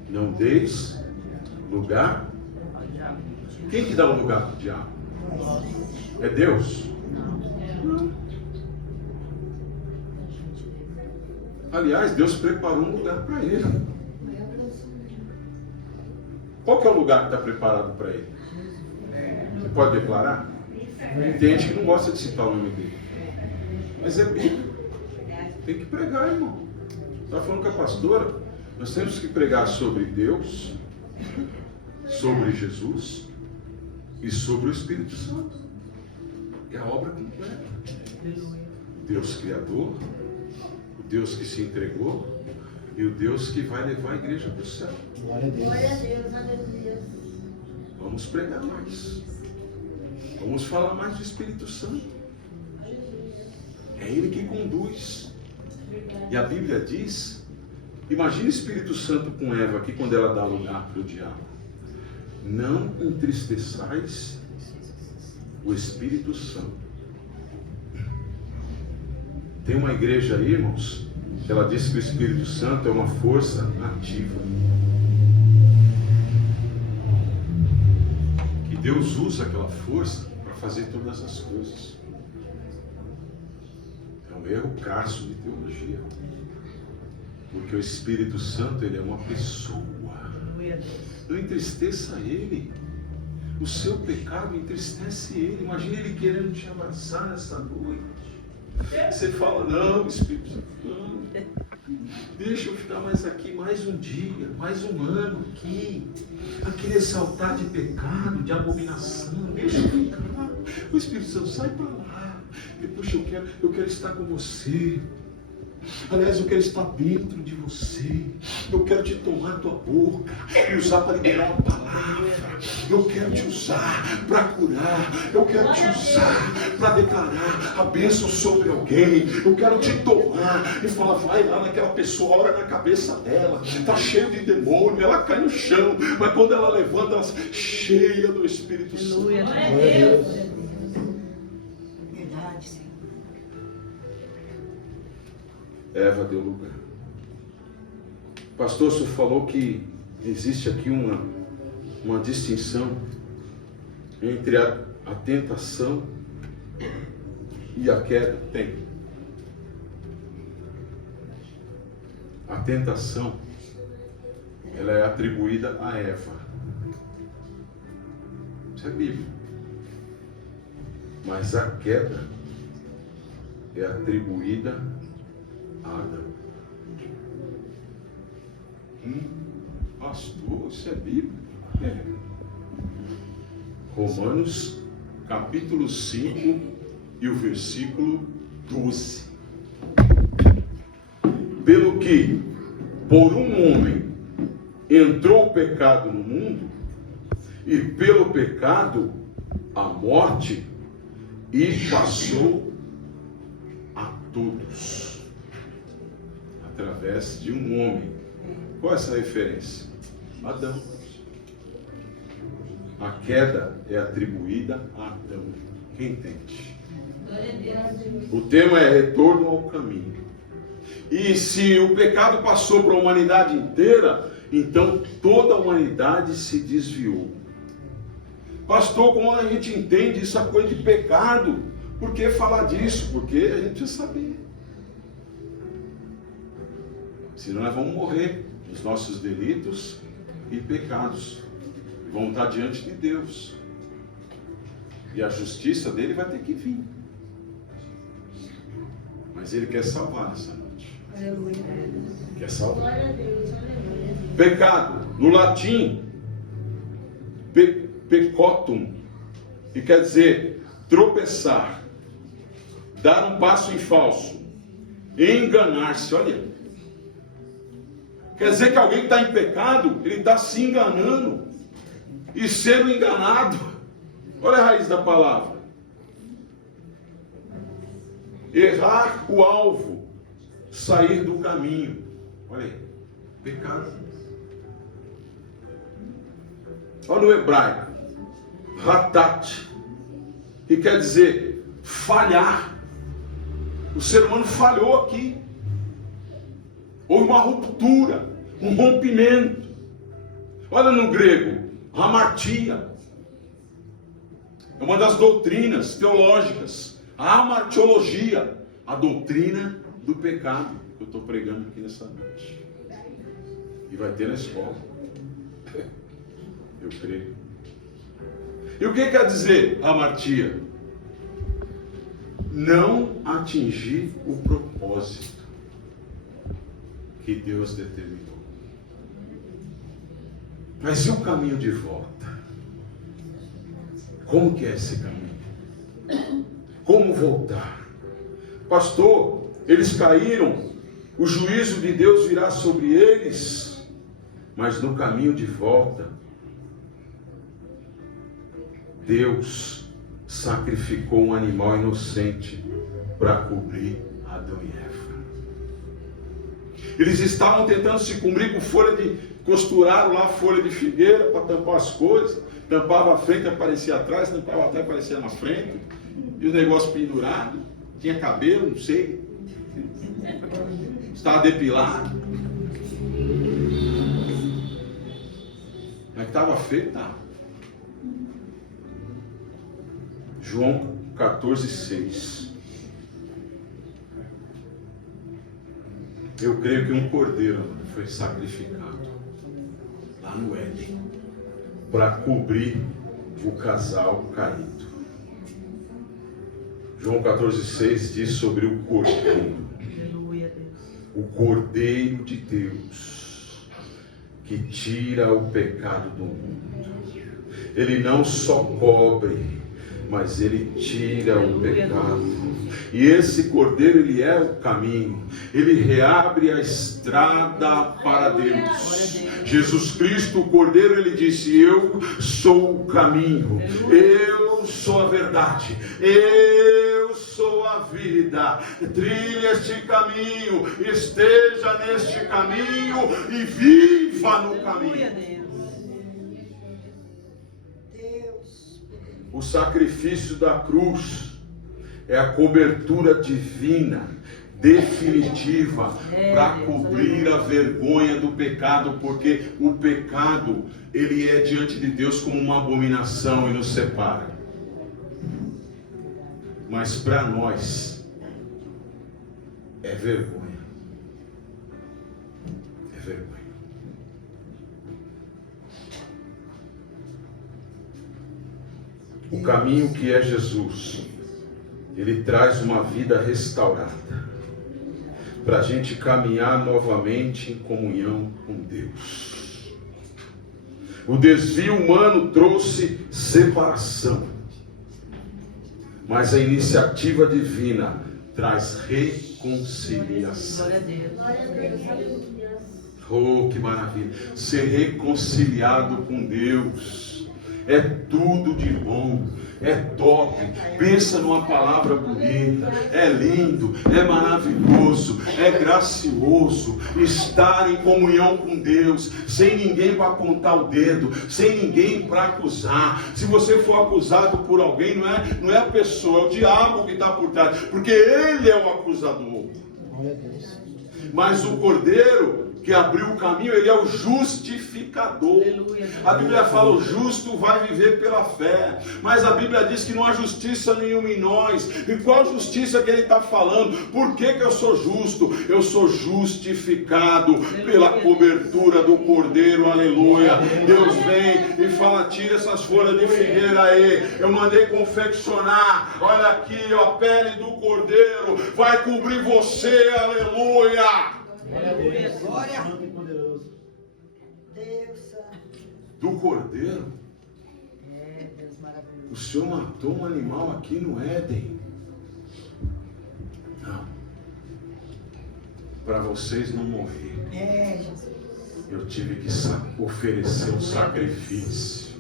Não deis lugar. Quem que dá o lugar para o diabo? É Deus? Não. Aliás, Deus preparou um lugar para ele. Qual que é o lugar que está preparado para ele? Você pode declarar? Tem gente que não gosta de citar o nome dele. Mas é bíblico. Tem que pregar, irmão. Estava falando com a pastora. Nós temos que pregar sobre Deus, sobre Jesus e sobre o Espírito Santo. É a obra completa. Deus Criador, o Deus que se entregou e o Deus que vai levar a igreja para o céu. Glória a Deus. Glória a Deus, aleluia. Vamos pregar mais. Vamos falar mais do Espírito Santo. É Ele que conduz. E a Bíblia diz, imagine o Espírito Santo com Eva aqui quando ela dá lugar para o diabo. Não entristeçais o Espírito Santo. Tem uma igreja aí, irmãos, que ela diz que o Espírito Santo é uma força ativa. Que Deus usa aquela força para fazer todas as coisas. É um erro crasso de teologia. Porque o Espírito Santo, ele é uma pessoa. Não entristeça ele. O seu pecado entristece ele. Imagina ele querendo te abraçar nessa noite. Você fala, não, Espírito Santo, não. Deixa eu ficar mais aqui mais um dia, mais um ano aqui. Aqui nesse altar de pecado, de abominação. Deixa eu ficar. O Espírito Santo, sai para lá. Depois eu quero estar com você. Aliás, eu quero estar dentro de você. Eu quero te tomar a tua boca e usar para liberar uma palavra. Eu quero te usar para curar. Eu quero te usar para declarar a bênção sobre alguém. Eu quero te tomar e falar, vai lá naquela pessoa, ora na cabeça dela. Está cheio de demônio, ela cai no chão. Mas quando ela levanta, ela cheia do Espírito Santo. Eva deu lugar. Pastor, o senhor falou que existe aqui uma distinção entre a tentação e a queda. Tem. A tentação, ela é atribuída a Eva. Isso é Bíblia. Mas a queda é atribuída a Adão. Pastor, isso é Bíblia? É. Romanos, capítulo 5 e o versículo 12. Pelo que, por um homem, entrou o pecado no mundo, e pelo pecado, a morte, e passou a todos, através de um homem. Qual é essa referência? Adão. A queda é atribuída a Adão. Quem entende? O tema é retorno ao caminho. E se o pecado passou para a humanidade inteira, então toda a humanidade se desviou. Pastor, como a gente entende essa coisa de pecado? Por que falar disso? Porque a gente precisa saber. Senão nós vamos morrer nos nossos delitos e pecados. Vamos estar diante de Deus. E a justiça dele vai ter que vir. Mas ele quer salvar essa noite. Aleluia. Quer salvar. Glória a Deus. Aleluia. Pecado, no latim, pecotum, que quer dizer tropeçar, dar um passo em falso, enganar-se. Olha, quer dizer que alguém que está em pecado, ele está se enganando e sendo enganado. Olha a raiz da palavra. Errar o alvo, sair do caminho. Olha aí, pecado. Olha no hebraico, ratat, que quer dizer falhar. O ser humano falhou aqui. Houve uma ruptura, um rompimento. Olha no grego, hamartia. É uma das doutrinas teológicas. A hamartiologia, a doutrina do pecado, que eu estou pregando aqui nessa noite. E vai ter na escola. Eu creio. E o que quer dizer hamartia? Não atingir o propósito que Deus determinou. Mas e o caminho de volta? Como que é esse caminho? Como voltar? Pastor, eles caíram, o juízo de Deus virá sobre eles, mas no caminho de volta, Deus sacrificou um animal inocente para cobrir Adão e Eva. Eles estavam tentando se cobrir com folha de... Costuraram lá folha de figueira para tampar as coisas. Tampava a frente, aparecia atrás. Tampava atrás, aparecia na frente. E o negócio pendurado. Tinha cabelo, não sei. Estava depilado. Mas estava feio, estava. João 14:6. Eu creio que um cordeiro foi sacrificado lá no Éden para cobrir o casal caído. João 14:6 diz sobre o cordeiro. O cordeiro de Deus que tira o pecado do mundo. Ele não só cobre, mas ele tira o pecado. E esse cordeiro, ele é o caminho. Ele reabre a estrada para Deus. Jesus Cristo, o cordeiro, ele disse: eu sou o caminho, eu sou a verdade, eu sou a vida. Trilhe este caminho, esteja neste caminho e viva no caminho. O sacrifício da cruz é a cobertura divina, definitiva para cobrir a vergonha do pecado, porque o pecado, ele é diante de Deus como uma abominação e nos separa. Mas para nós é vergonha. É vergonha. O caminho que é Jesus, ele traz uma vida restaurada, para a gente caminhar novamente em comunhão com Deus. O desvio humano trouxe separação, mas a iniciativa divina traz reconciliação. Glória a Deus. Glória a Deus, aleluia. Oh, que maravilha! Ser reconciliado com Deus é tudo de bom, é top. Pensa numa palavra bonita, é lindo, é maravilhoso, é gracioso estar em comunhão com Deus, sem ninguém para apontar o dedo, sem ninguém para acusar. Se você for acusado por alguém, não é a pessoa, é o diabo que está por trás, porque ele é o acusador. Glória a Deus. Mas o Cordeiro que abriu o caminho, ele é o justificador. Aleluia. A Bíblia fala, o justo vai viver pela fé. Mas a Bíblia diz que não há justiça nenhuma em nós. E qual justiça que ele está falando? Por que eu sou justo? Eu sou justificado pela cobertura do Cordeiro. Aleluia. Deus vem e fala, tira essas folhas de figueira aí. Eu mandei confeccionar. Olha aqui, ó, a pele do Cordeiro vai cobrir você. Aleluia. Glória a Deus. Glória. Santo e poderoso. Deus Santo. Do Cordeiro? É, Deus maravilhoso. O Senhor matou um animal aqui no Éden. Não. Para vocês não morrer, É, Jesus. eu tive que oferecer um sacrifício.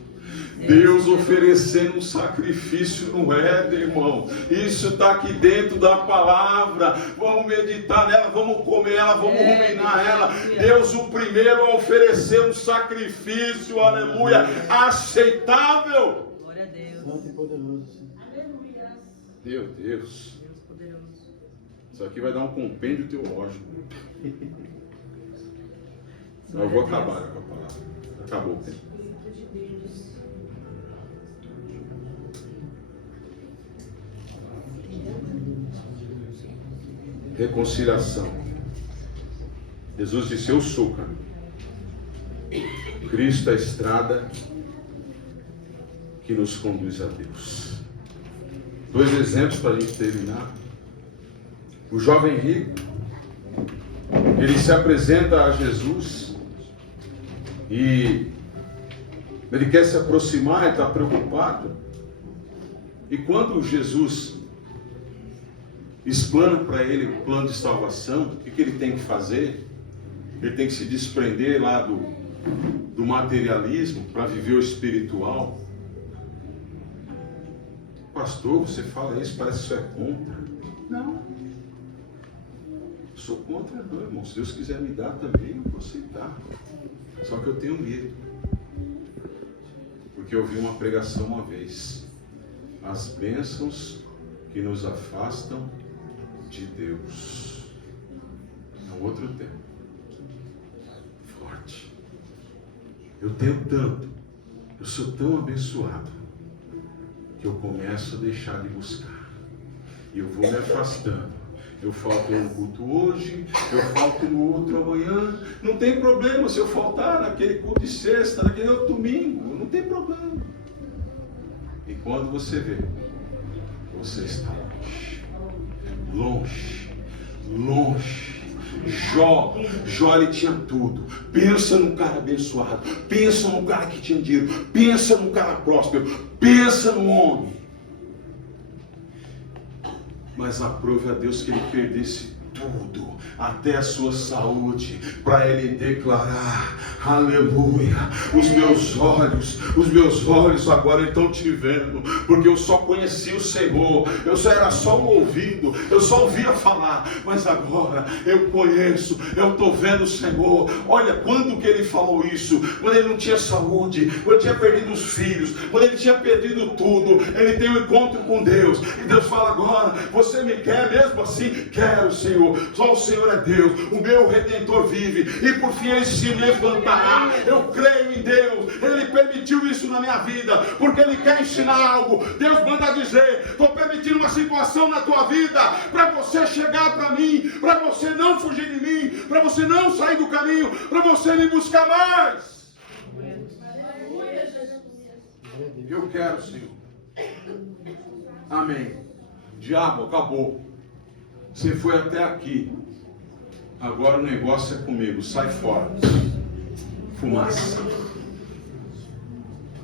Deus oferecendo um sacrifício no Éden, irmão. Isso está aqui dentro da palavra. Vamos meditar nela, vamos comer ela, vamos ruminar ela. Deus o primeiro a oferecer um sacrifício, aleluia, aceitável. Glória a Deus. Santo e poderoso. Senhor. Aleluia. Meu Deus, Deus poderoso. isso aqui vai dar um compêndio teológico. Eu vou acabar com a palavra. Acabou o tempo. Reconciliação. Jesus disse, eu sou o caminho. Cristo é a estrada que nos conduz a Deus. 2 exemplos para a gente terminar. O jovem rico, ele se apresenta a Jesus e ele quer se aproximar, ele está preocupado. E quando Jesus explana para ele o plano de salvação, o que ele tem que fazer? Ele tem que se desprender lá do materialismo para viver o espiritual. Pastor, você fala isso, parece que isso é contra. Não. Sou contra não, irmão. Se Deus quiser me dar também, eu vou aceitar. Só que eu tenho medo. Porque eu vi uma pregação uma vez. As bênçãos que nos afastam de Deus. É um outro tempo. Forte. Eu tenho tanto. Eu sou tão abençoado que eu começo a deixar de buscar. E eu vou me afastando. Eu falto um culto hoje, eu falto no outro amanhã. Não tem problema se eu faltar naquele culto de sexta, naquele outro domingo. Não tem problema. E quando você vê, você está longe. Longe. Longe. Jó, ele tinha tudo. Pensa num cara abençoado. Pensa num cara que tinha dinheiro. Pensa num cara próspero. Pensa num homem. Mas aprove a Deus que ele perdesse tudo, até a sua saúde, para ele declarar, aleluia, os meus olhos agora estão te vendo, porque eu só conheci o Senhor, eu só era só um ouvido, eu só ouvia falar, mas agora eu conheço, eu estou vendo o Senhor. Olha, quando que ele falou isso? Quando ele não tinha saúde, quando ele tinha perdido os filhos, quando ele tinha perdido tudo, ele tem um encontro com Deus, e Deus fala agora, você me quer mesmo assim? Quero, Senhor. Senhor. Só o Senhor é Deus. O meu Redentor vive. E por fim Ele se levantará. Eu creio em Deus. Ele permitiu isso na minha vida. Porque Ele quer ensinar algo. Deus manda dizer: estou permitindo uma situação na tua vida. Para você chegar para mim. Para você não fugir de mim. Para você não sair do caminho. Para você me buscar mais. Eu quero, Senhor. Amém. Diabo, acabou. Você foi até aqui. Agora o negócio é comigo. Sai fora. Fumaça.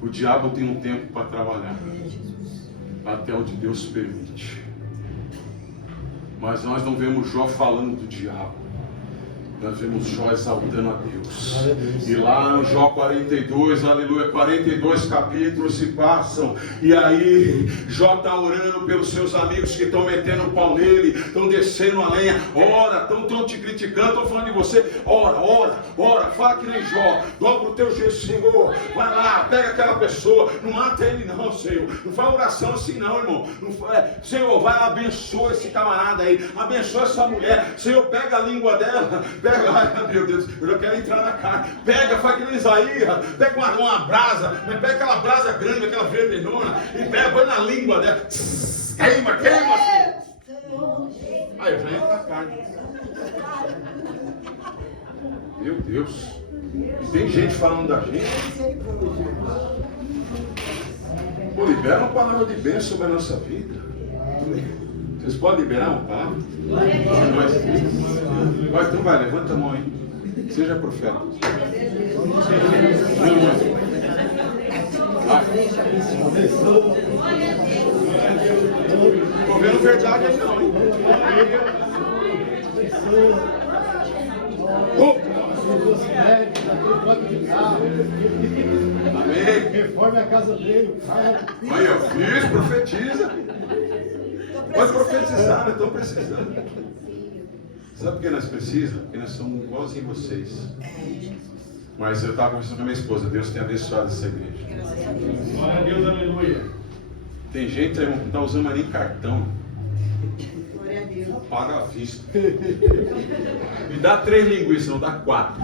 O diabo tem um tempo para trabalhar. Até onde Deus permite. Mas nós não vemos Jó falando do diabo. Nós vemos Jó exaltando a Deus. E lá no Jó 42, aleluia, 42 capítulos se passam. E aí Jó está orando pelos seus amigos que estão metendo o pau nele, estão descendo a lenha. Ora, estão te criticando, estão falando de você. Ora, fala que nem Jó. Dobra o teu jeito, Senhor. Vai lá, pega aquela pessoa. Não mata ele não, Senhor. Não faz oração assim não, irmão. Senhor, vai lá, abençoa esse camarada aí. Abençoa essa mulher. Senhor, pega a língua dela. Pega, ai meu Deus, eu já quero entrar na carne. Pega, faz que nem Isaías. Pega uma brasa, mas pega aquela brasa grande, aquela vermelhona, e pega, põe na língua dela. Queima, Senhor. Aí eu já entro na carne. Meu Deus. E tem gente falando da gente. Pô, libera uma palavra de bênção sobre a nossa vida. Vocês podem liberar uma palavra? Vai, então vai, levanta a mão aí. Seja profeta. Estou vendo verdade aí não, hein? Amém. Reforme a casa dele. Aí eu fiz, profetiza. Pode profetizar, nós estamos precisando. Sabe por que nós precisamos? Porque nós somos iguais em vocês. Mas eu estava conversando com a minha esposa. Deus tem abençoado essa igreja. Glória a Deus, aleluia. Tem gente aí que não está usando mais nem cartão. Glória a Deus. Paga à vista. Me dá 3 linguiças, não dá 4.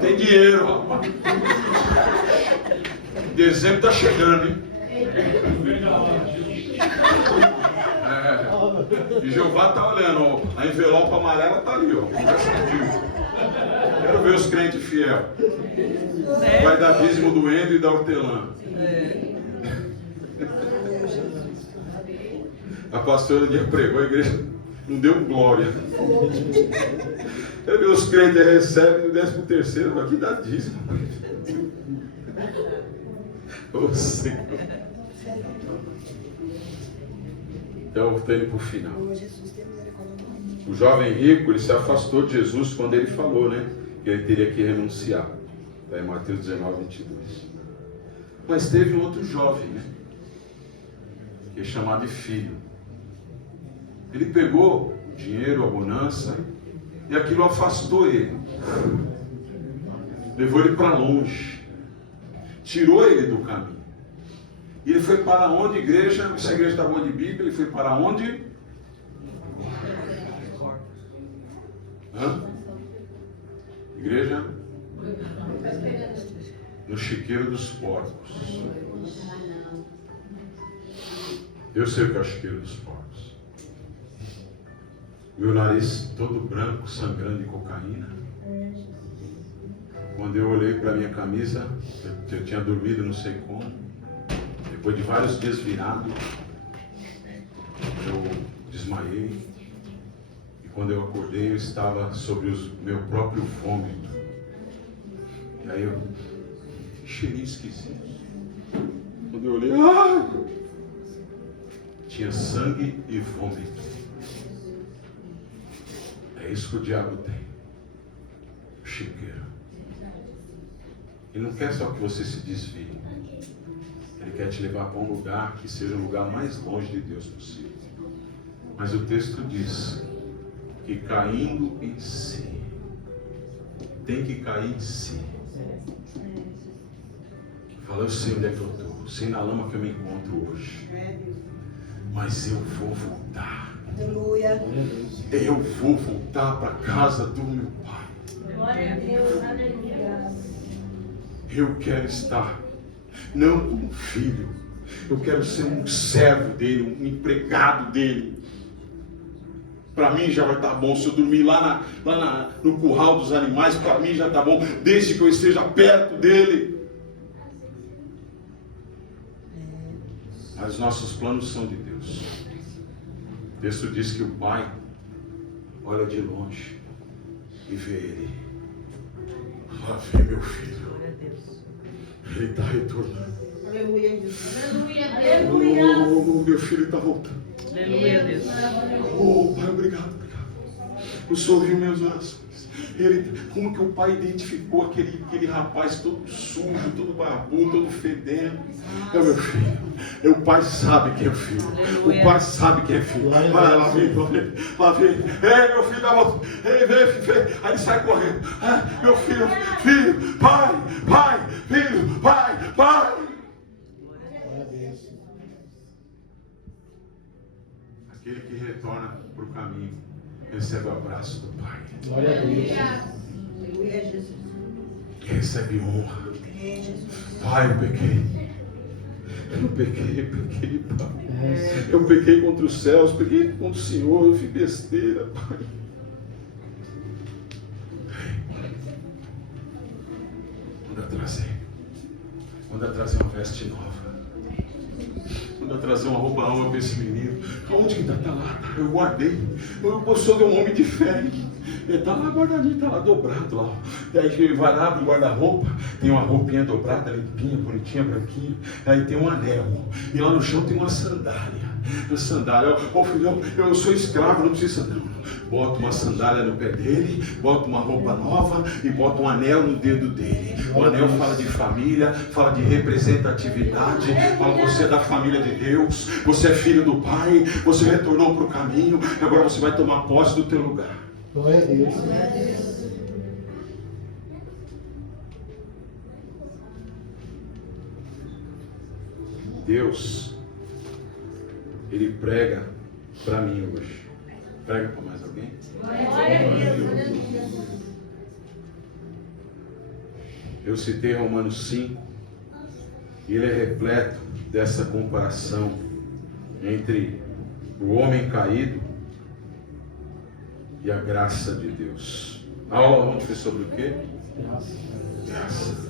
Tem dinheiro, rapaz. Dezembro está chegando, hein? E Jeová está olhando, ó, a envelope amarela está ali, ó. Conversa comigo. Quero ver os crentes fiéis. Vai dar dízimo do endo e da hortelã. A pastora um dia pregou, a igreja não deu glória. Eu vi os crentes recebem no 13º, mas que dá dízimo. Ô Senhor. Então, voltando para o final. O jovem rico, ele se afastou de Jesus quando ele falou, né? Que ele teria que renunciar. Está em Mateus 19, 22. Mas teve um outro jovem, né? Que é chamado de filho. Ele pegou o dinheiro, a bonança, e aquilo afastou ele. Levou ele para longe. Tirou ele do caminho. E ele foi para onde, igreja? Essa igreja está boa de Bíblia. Ele foi para onde? Igreja? No chiqueiro dos porcos. Eu sei o que é o chiqueiro dos porcos. Meu nariz todo branco, sangrando de cocaína. Quando eu olhei para minha camisa, eu tinha dormido não sei como. Depois de vários dias virado, eu desmaiei. E quando eu acordei, eu estava sobre o meu próprio vômito. E aí eu, cheirinho esquisito. Quando eu olhei, tinha sangue e vômito. É isso que o diabo tem. O chiqueiro. Ele não quer só que você se desvie. Ele quer te levar para um lugar que seja o lugar mais longe de Deus possível. Mas o texto diz que caindo em si, tem que cair em si. Fala, eu sei onde é que eu estou, sei na lama que eu me encontro hoje. mas eu vou voltar. Aleluia. Eu vou voltar para a casa do meu pai. Glória a Deus. Aleluia. Eu quero estar, não como filho, eu quero ser um servo dele, um empregado dele. Para mim já vai estar bom. Se eu dormir lá no curral dos animais, para mim já está bom, desde que eu esteja perto dele. Mas os nossos planos são de Deus. O texto diz que o pai olha de longe e vê ele. Lá vem meu filho. Ele está retornando. Aleluia, Jesus. Oh, meu filho está voltando. Aleluia, Deus. Oh, pai, obrigado. O Senhor ouviu minhas orações. Como que o pai identificou aquele rapaz todo sujo, todo barbudo, todo fedendo? É o meu filho. O pai sabe que é filho. O pai sabe que é filho. Vai lá vem. Ei, meu filho, dá volta. Ei, vem. Aí ele sai correndo. Ah, meu filho, pai, filho, pai. Aquele que retorna para o caminho recebe o abraço do Pai. Glória a Deus. Aleluia, Jesus. Recebe honra. É, Jesus. Pai, eu pequei. Pai. Eu pequei contra os céus, pequei contra o Senhor, eu fiz besteira, Pai. Manda trazer uma veste nova. Manda trazer uma roupa nova para esse menino. Onde que está? Está lá. Eu guardei. Eu sou de um homem de fé. Ele está lá guardadinho, está lá dobrado lá. E aí ele vai lá, abre o guarda-roupa. Tem uma roupinha dobrada, limpinha, bonitinha, branquinha. Aí tem um anel. E lá no chão tem uma sandália. Ô filhão, eu sou escravo, não precisa não. Bota uma sandália no pé dele, bota uma roupa nova e bota um anel no dedo dele. O anel fala de família, fala de representatividade, fala que você é da família de Deus, você é filho do Pai, você retornou para o caminho, agora você vai tomar posse do teu lugar. Glória a Deus. Deus, Ele prega para mim hoje. Prega para mais alguém? Glória a Deus. Eu citei Romanos 5, e ele é repleto dessa comparação entre o homem caído e a graça de Deus. A aula ontem foi sobre o quê? Graça.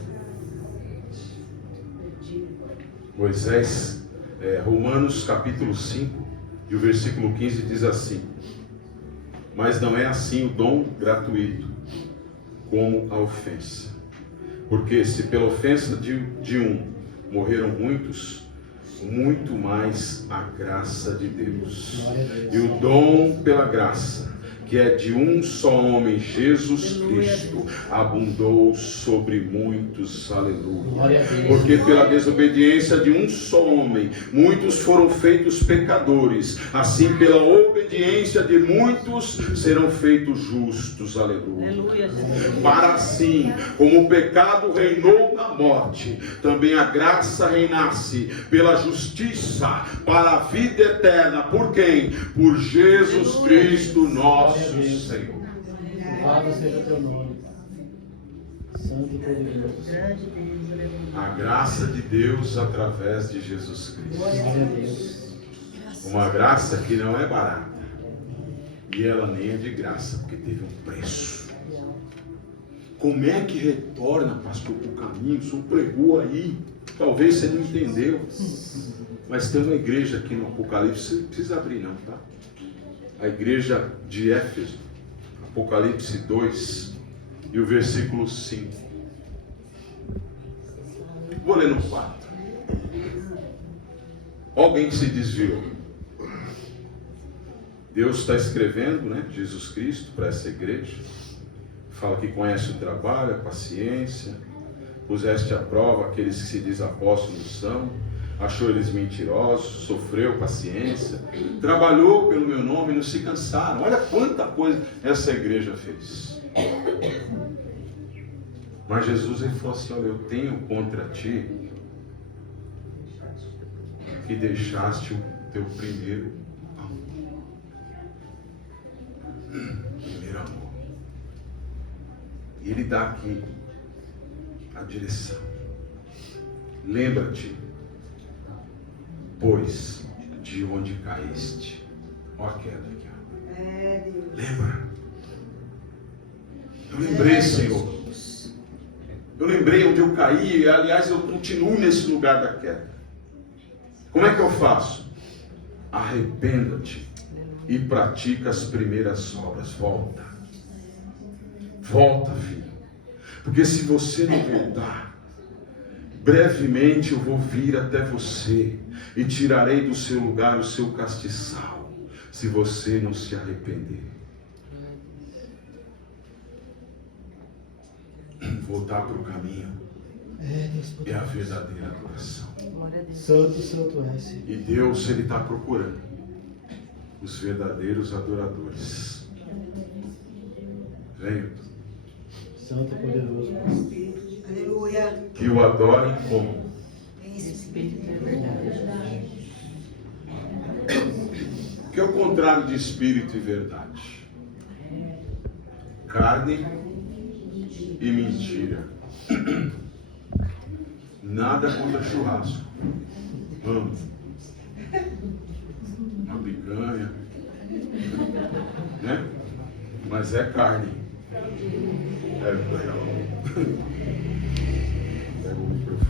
Moisés, Romanos capítulo 5 e o versículo 15 diz assim: mas não é assim o dom gratuito como a ofensa. Porque se pela ofensa de um morreram muitos, muito mais a graça de Deus. E o dom pela graça, que é de um só homem, Jesus Cristo, abundou sobre muitos. Aleluia. Porque pela desobediência de um só homem, muitos foram feitos pecadores. Assim, pela obediência de muitos, serão feitos justos. Aleluia. Para assim, como o pecado reinou na morte, também a graça reinasse pela justiça para a vida eterna. Por quem? Por Jesus Cristo, nosso Senhor. Louvado seja teu nome. Santo e poderoso. A graça de Deus através de Jesus Cristo. Glória a Deus. Uma graça que não é barata. E ela nem é de graça, porque teve um preço. Como é que retorna, pastor, para o caminho? O senhor pregou aí. Talvez você não entendeu. Mas tem uma igreja aqui no Apocalipse. Você não precisa abrir não, tá? A igreja de Éfeso, Apocalipse 2 e o versículo 5. Vou ler no 4. Alguém que se desviou. Deus está escrevendo, né, Jesus Cristo para essa igreja. Fala que conhece o trabalho, a paciência, puseste à prova aqueles que se diz apóstolos são, achou eles mentirosos, sofreu paciência, trabalhou pelo meu nome e não se cansaram. Olha quanta coisa essa igreja fez. Mas Jesus, ele falou assim: olha, eu tenho contra ti que deixaste o teu primeiro amor. Primeiro amor. E ele dá aqui a direção. Lembra-te, pois, de onde caíste. Olha a queda aqui. É, Deus. Lembra? Eu lembrei, Senhor. Eu lembrei onde eu caí, e aliás eu continuo nesse lugar da queda. Como é que eu faço? Arrependa-te e pratica as primeiras obras. Volta. Volta, filho. Porque se você não voltar, brevemente eu vou vir até você e tirarei do seu lugar o seu castiçal, se você não se arrepender. Voltar para o caminho é a verdadeira adoração. Santo, santo és. E Deus, Ele está procurando os verdadeiros adoradores. Venha. Santo e poderoso. Aleluia. Que o adorem como? Espírito É verdade. Que é o contrário de espírito e verdade. Carne e mentira. Nada contra churrasco. Vamos. Uma picanha. Né? Mas é carne. É legal. É muito profundo.